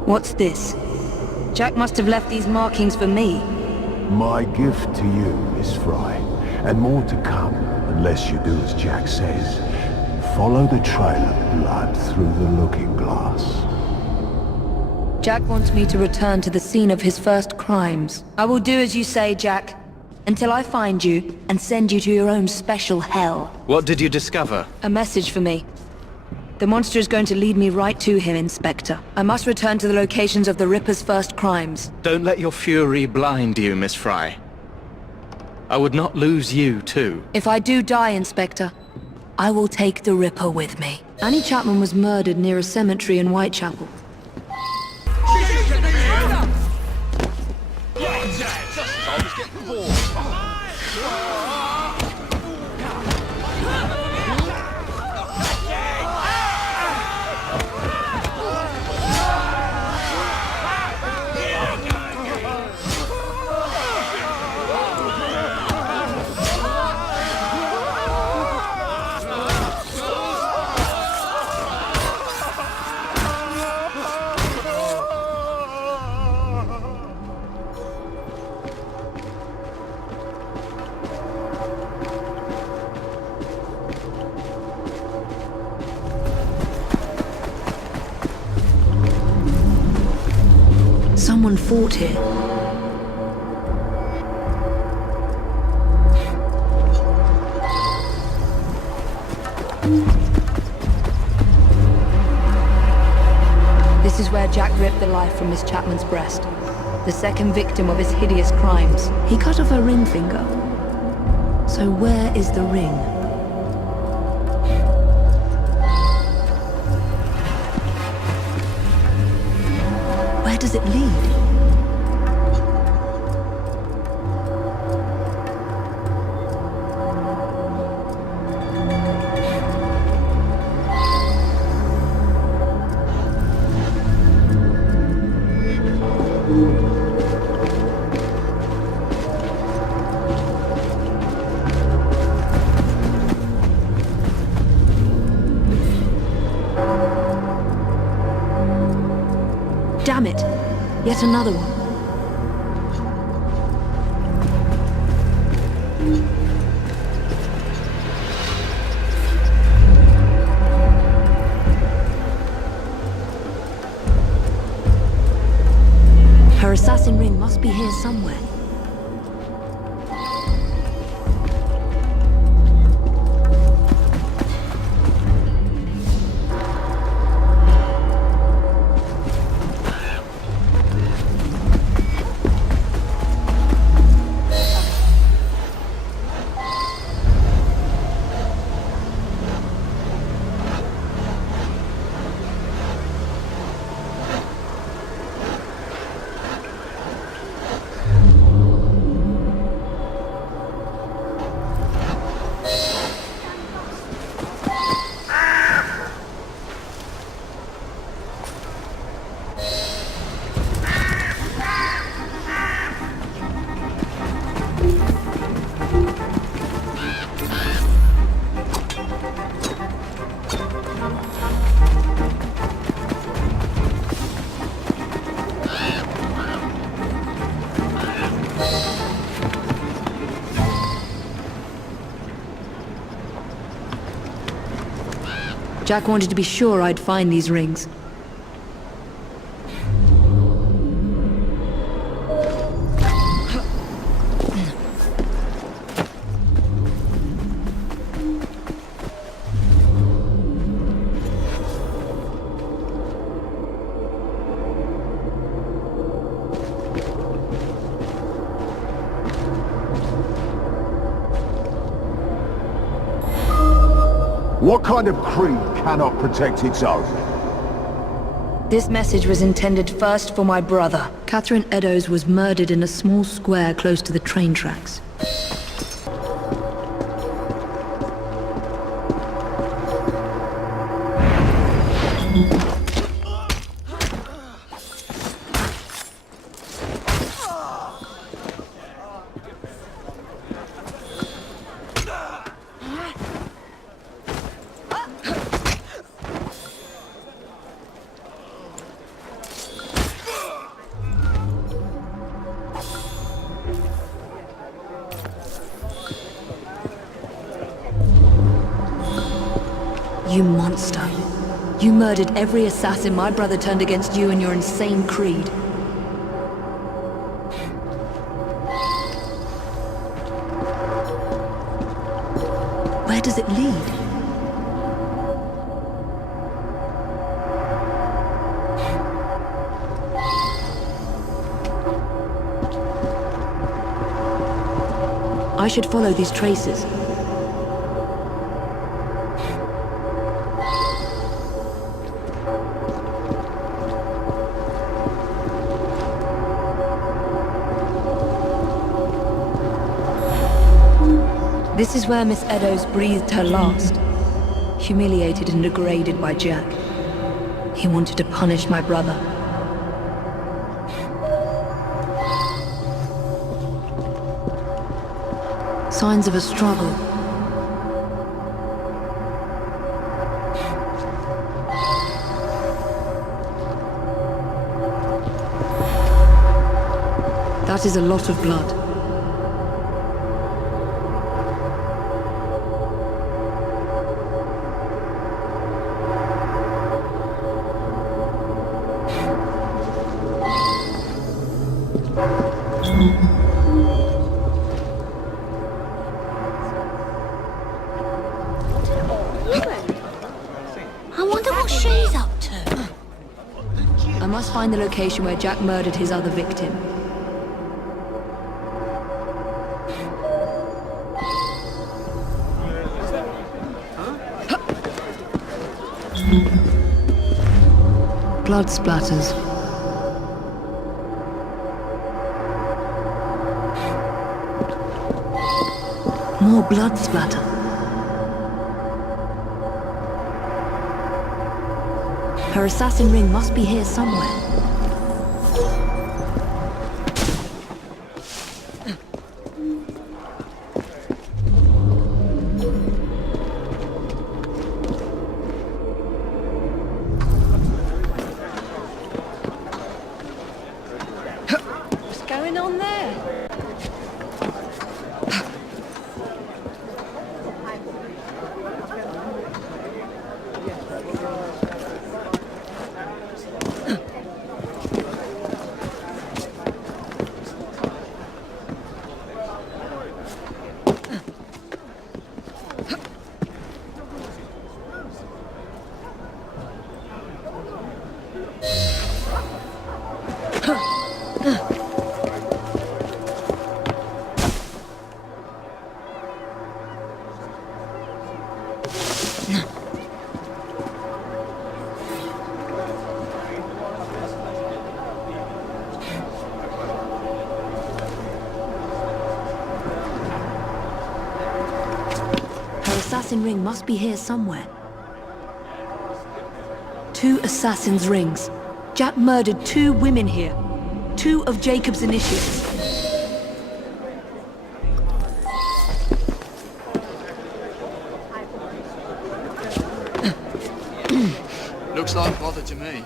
What's this? Jack must have left these markings for me. My gift to you, Miss Frye, and more to come, unless you do as Jack says. Follow the trail of blood through the looking glass. Jack wants me to return to the scene of his first crimes. I will do as you say, Jack, until I find you and send you to your own special hell. What did you discover? A message for me. The monster is going to lead me right to him, Inspector. I must return to the locations of the Ripper's first crimes. Don't let your fury blind you, Miss Frye. I would not lose you, too. If I do die, Inspector, I will take the Ripper with me. Annie Chapman was murdered near a cemetery in Whitechapel. Someone fought here. This is where Jack ripped the life from Miss Chapman's breast. The second victim of his hideous crimes. He cut off her ring finger. So where is the ring? Where does it lead? Damn it! Yet another one. Her assassin ring must be here somewhere. Jack wanted to be sure I'd find these rings. What kind of creed cannot protect its own? This message was intended first for my brother. Catherine Eddowes was murdered in a small square close to the train tracks. You monster. You murdered every assassin my brother turned against you and your insane creed. Where does it lead? I should follow these traces. This is where Miss Eddowes breathed her last. Humiliated and degraded by Jack. He wanted to punish my brother. Signs of a struggle. That is a lot of blood. I wonder what she's up to. I must find the location where Jack murdered his other victim. Blood splatters. More blood splatter. Her assassin ring must be here somewhere. What's going on there? Assassin ring must be here somewhere. 2 assassin's rings. Jack murdered 2 women here. 2 of Jacob's initiates. Looks like bother to me.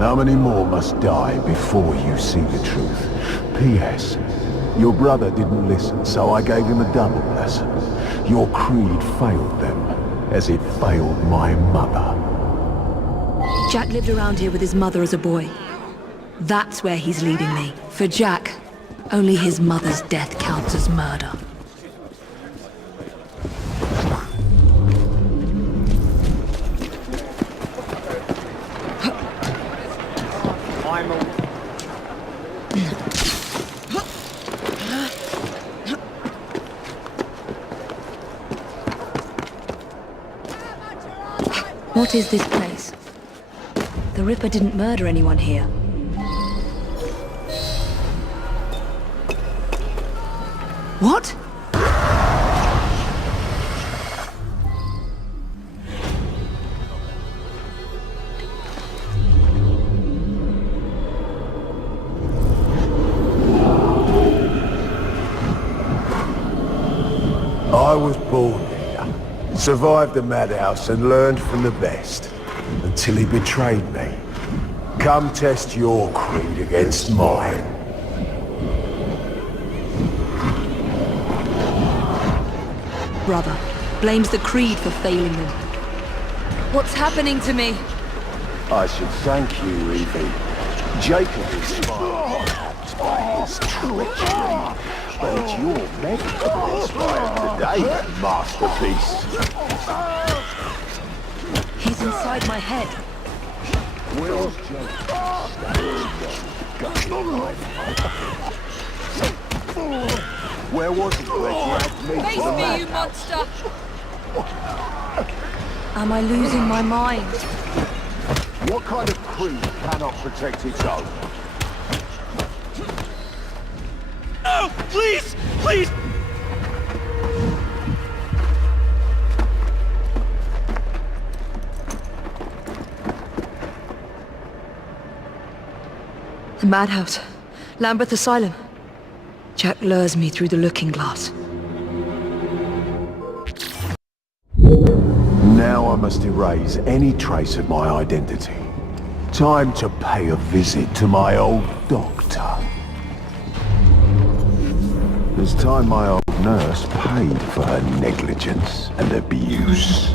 How many more must die before you see the truth? P.S. Your brother didn't listen, so I gave him a double lesson. Your creed failed them, as it failed my mother. Jack lived around here with his mother as a boy. That's where he's leading me. For Jack, only his mother's death counts as murder. What is this place? The Ripper didn't murder anyone here. What? I was born here, survived the madhouse and learned from the best, until he betrayed me. Come test your creed against mine. Brother blames the creed for failing them. What's happening to me? I should thank you, Evie. Jacob is inspired by his treachery, but it's your method that inspired today, masterpiece. He's inside my head. Where's Jacob? Where was he when you had me Face to the me, you madhouse? monster! Am I losing my mind? What kind of creed cannot protect its own? No! Please! Please! The madhouse. Lambeth Asylum. Jack lures me through the looking glass. Now I must erase any trace of my identity. Time to pay a visit to my old doctor. It's time my old nurse paid for her negligence and abuse.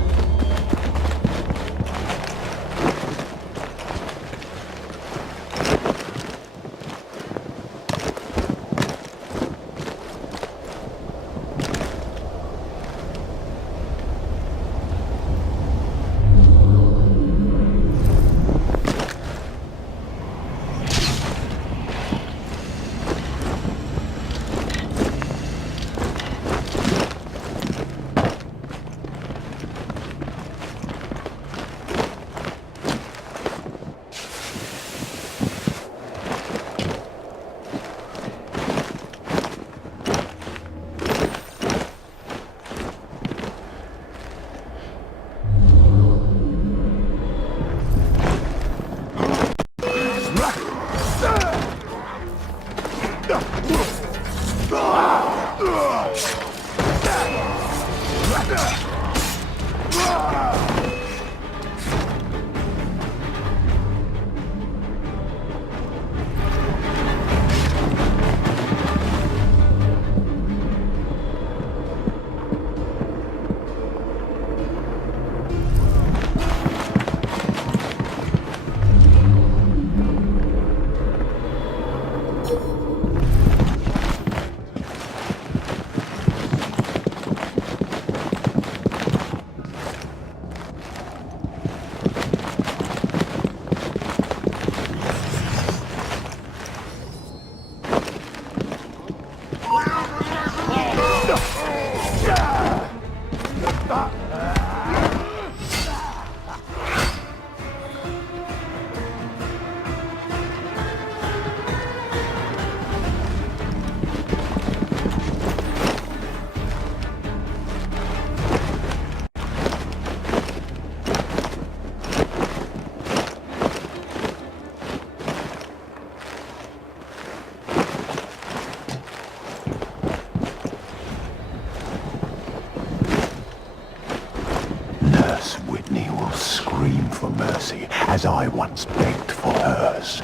As I once begged for hers.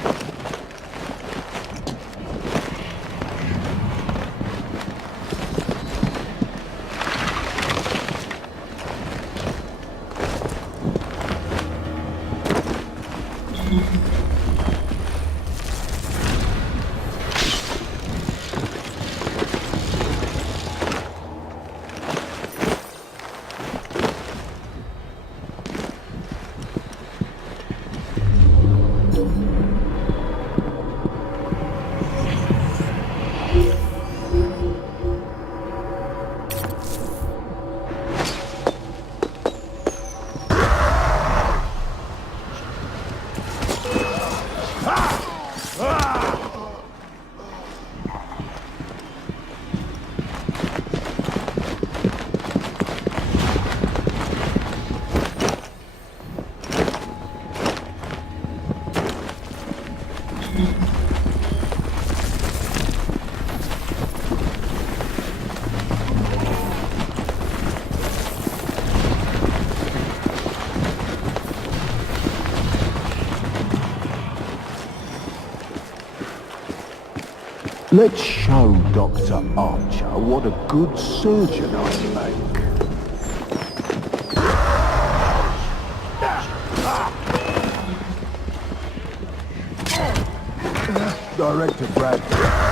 Let's show Dr. Archer what a good surgeon I make. Director Bradford.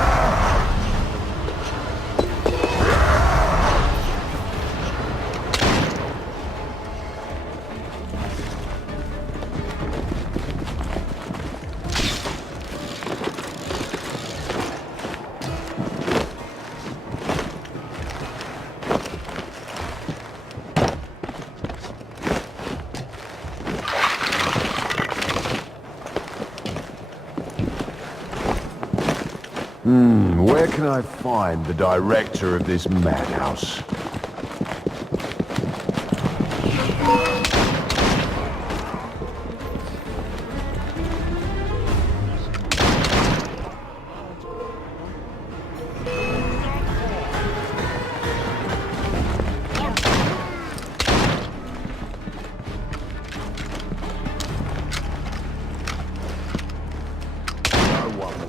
Where can I find the director of this madhouse?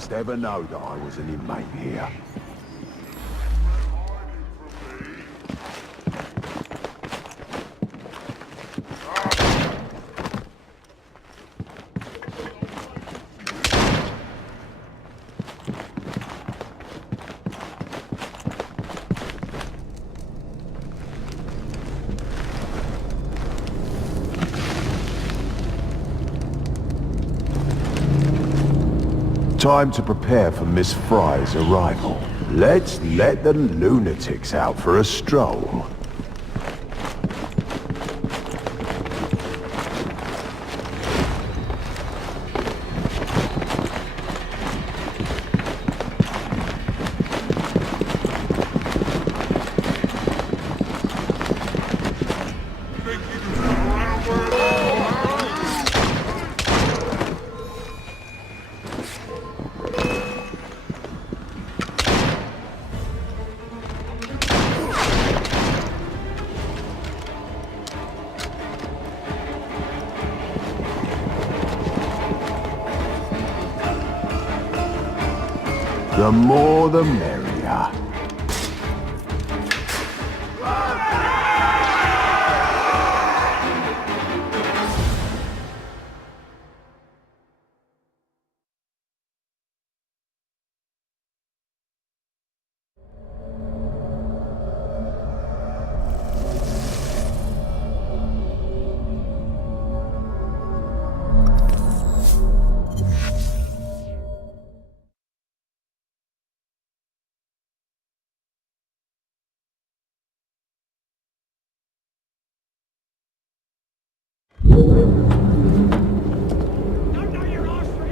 must ever know that I was an inmate here. Time to prepare for Miss Frye's arrival. Let's let the lunatics out for a stroll. The more the merrier.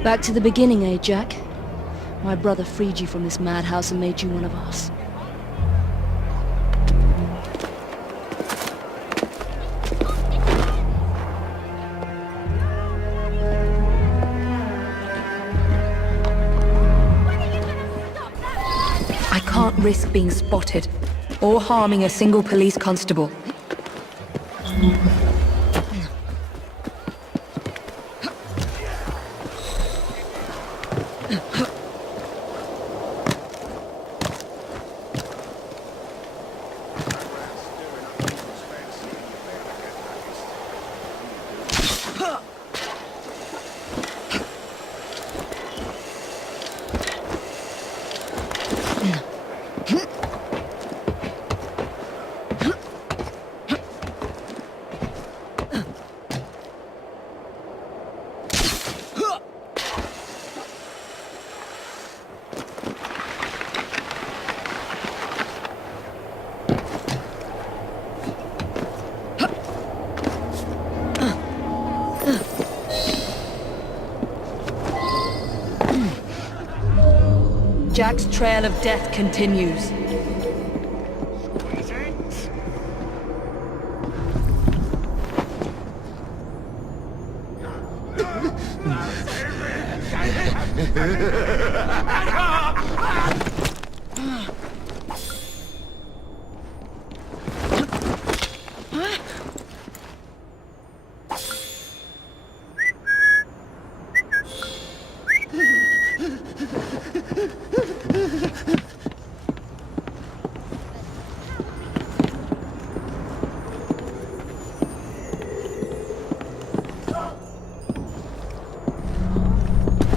Back to the beginning, eh, Jack? My brother freed you from this madhouse and made you one of us. I can't risk being spotted, or harming a single police constable. Jack's trail of death continues.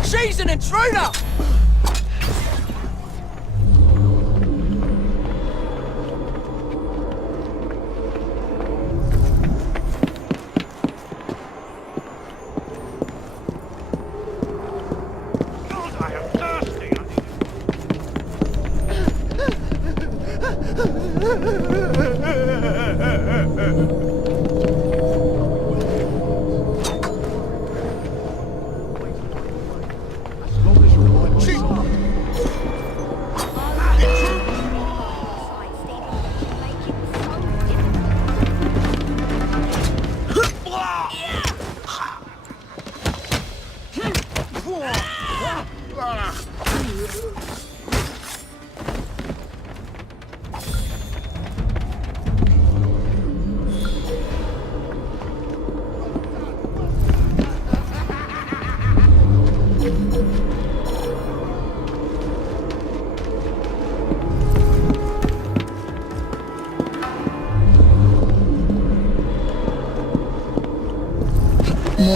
She's an intruder!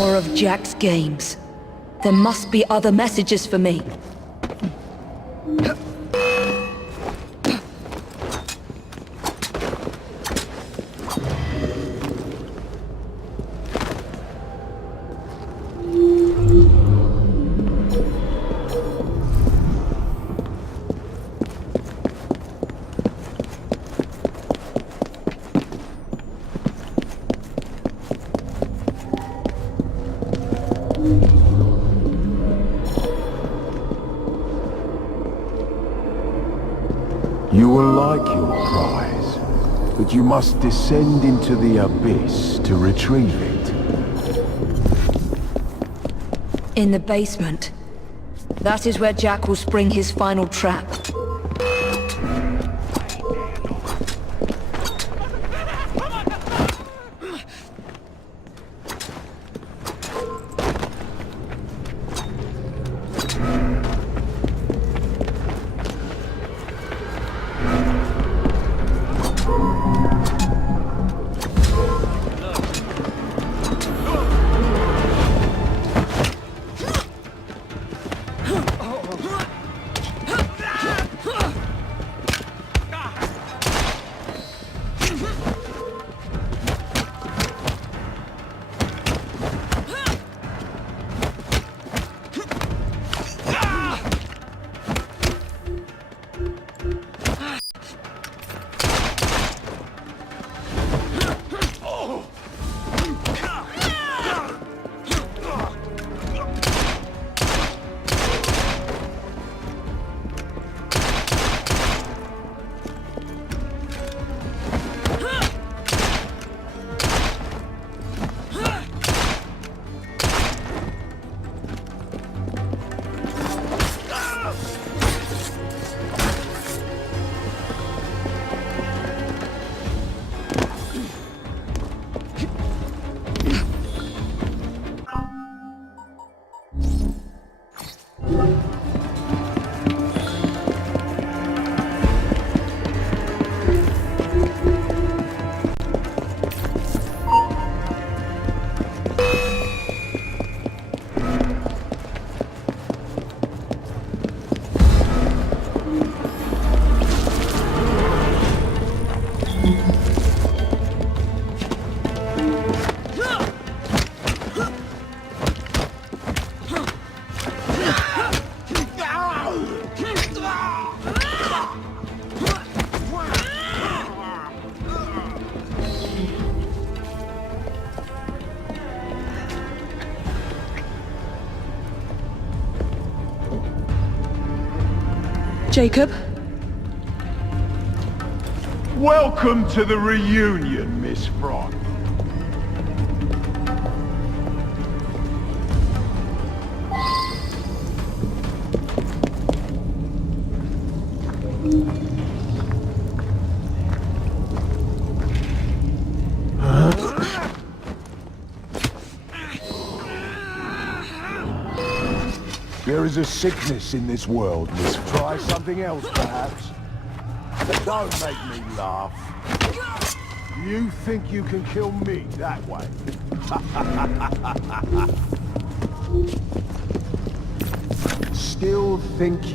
more of Jack's games. There must be other messages for me. You will like your prize, but you must descend into the abyss to retrieve it. In the basement. That is where Jack will spring his final trap. Jacob? Welcome to the reunion, Miss Frye. There is a sickness in this world, Miss Frye. Something else, perhaps. But don't make me laugh. You think you can kill me that way? Still think you...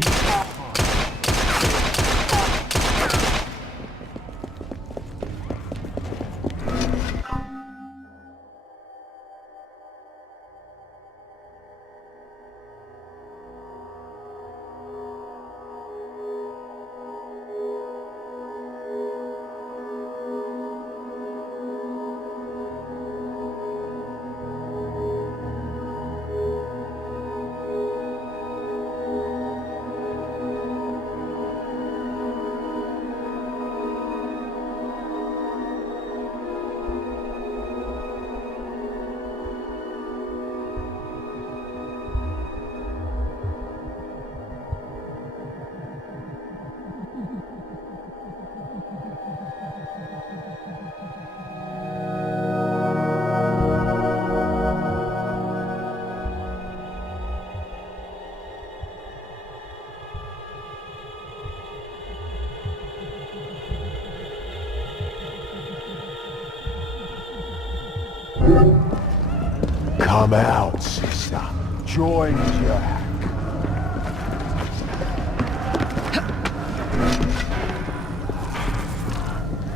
Come out, sister. Join Jack.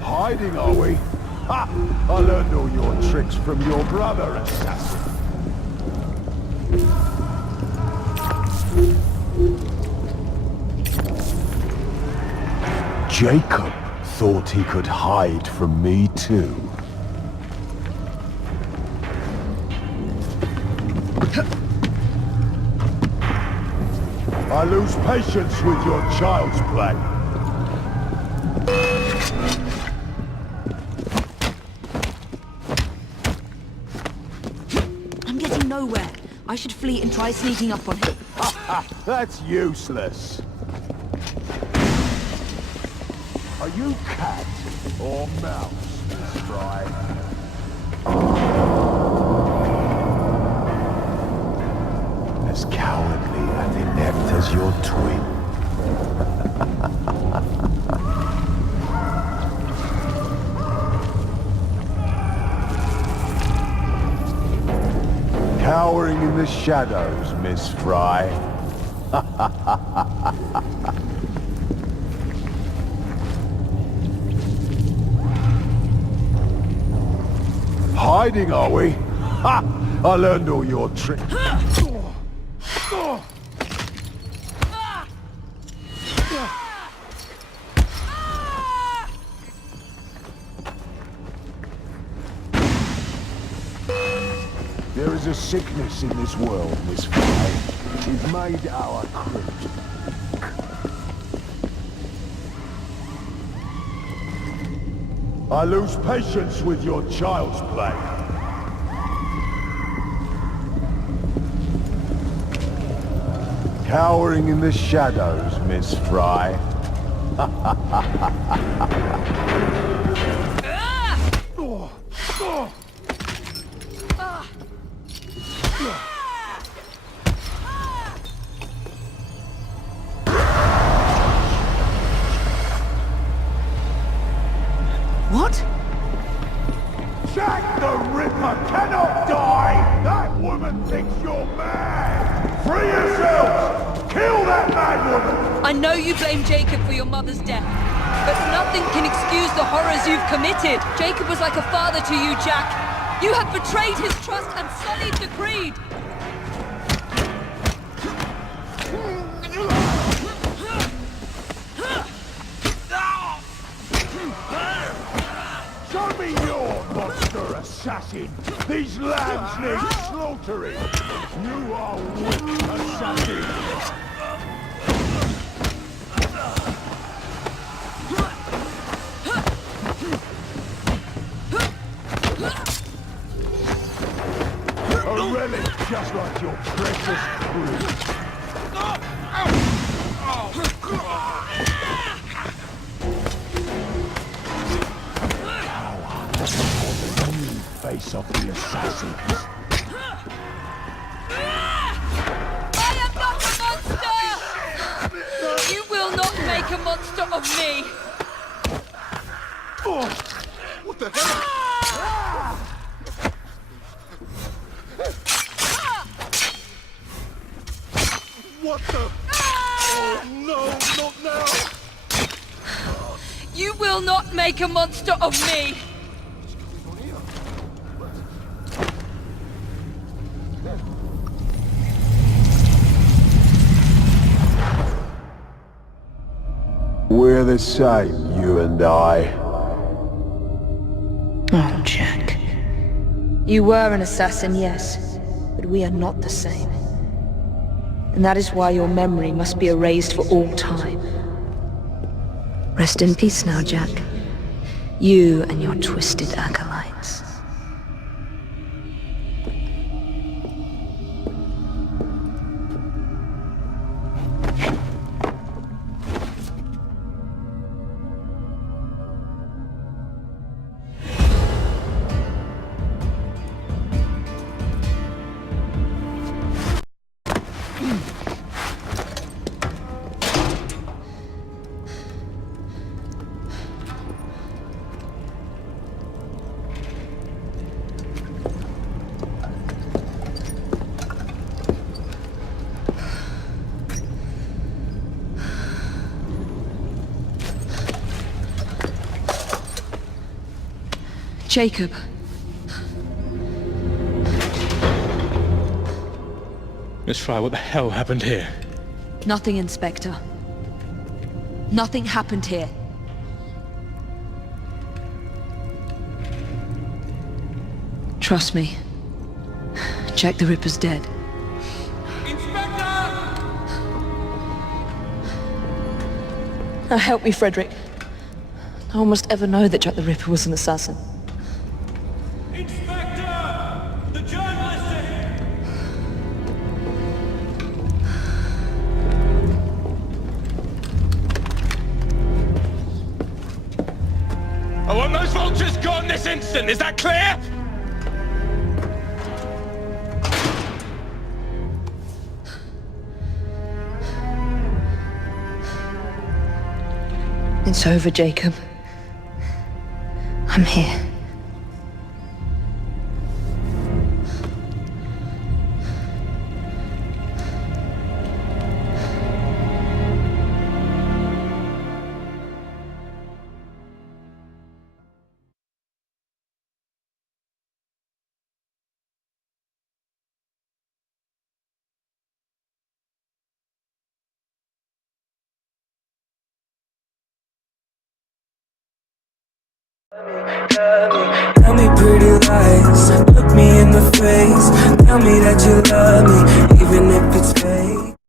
Hiding, are we? Ha! I learned all your tricks from your brother, assassin. Jacob thought he could hide from me too. I lose patience with your child's play. I'm getting nowhere. I should flee and try sneaking up on him. That's useless. Are you cat or mouse, Miss Frye? As cowardly and inept as your twin. Cowering in the shadows, Miss Frye. Hiding, are we? Ha! I learned all your tricks. There is a sickness in this world, Miss Frye. We've made our crypt. I lose patience with your child's play. Cowering in the shadows, Miss Frye. What? Jack the Ripper cannot die! That woman thinks you're mad! Free yourselves! Kill that mad woman! I know you blame Jacob for your mother's death, but nothing can excuse the horrors you've committed. Jacob was like a father to you, Jack. You have betrayed his trust and sullied the creed. Show me your monster assassin! These lambs need slaughtering! You are weak assassin! A relic just like your precious crew. Face off the assassins. I am not a monster! You will not make a monster of me! Oh, what the hell? What the? Oh no, not now! You will not make a monster of me! We're the same, you and I. Oh, Jack. You were an assassin, yes, but we are not the same. And that is why your memory must be erased for all time. Rest in peace now, Jack. You and your twisted acolytes. Jacob. Miss Frye, what the hell happened here? Nothing, Inspector. Nothing happened here. Trust me. Jack the Ripper's dead. Now help me, Frederick. No one must ever know that Jack the Ripper was an assassin. Inspector! The journalist are here! I want those vultures gone this instant, is that clear? It's over, Jacob. I'm here. Tell me pretty lies, look me in the face. Tell me that you love me,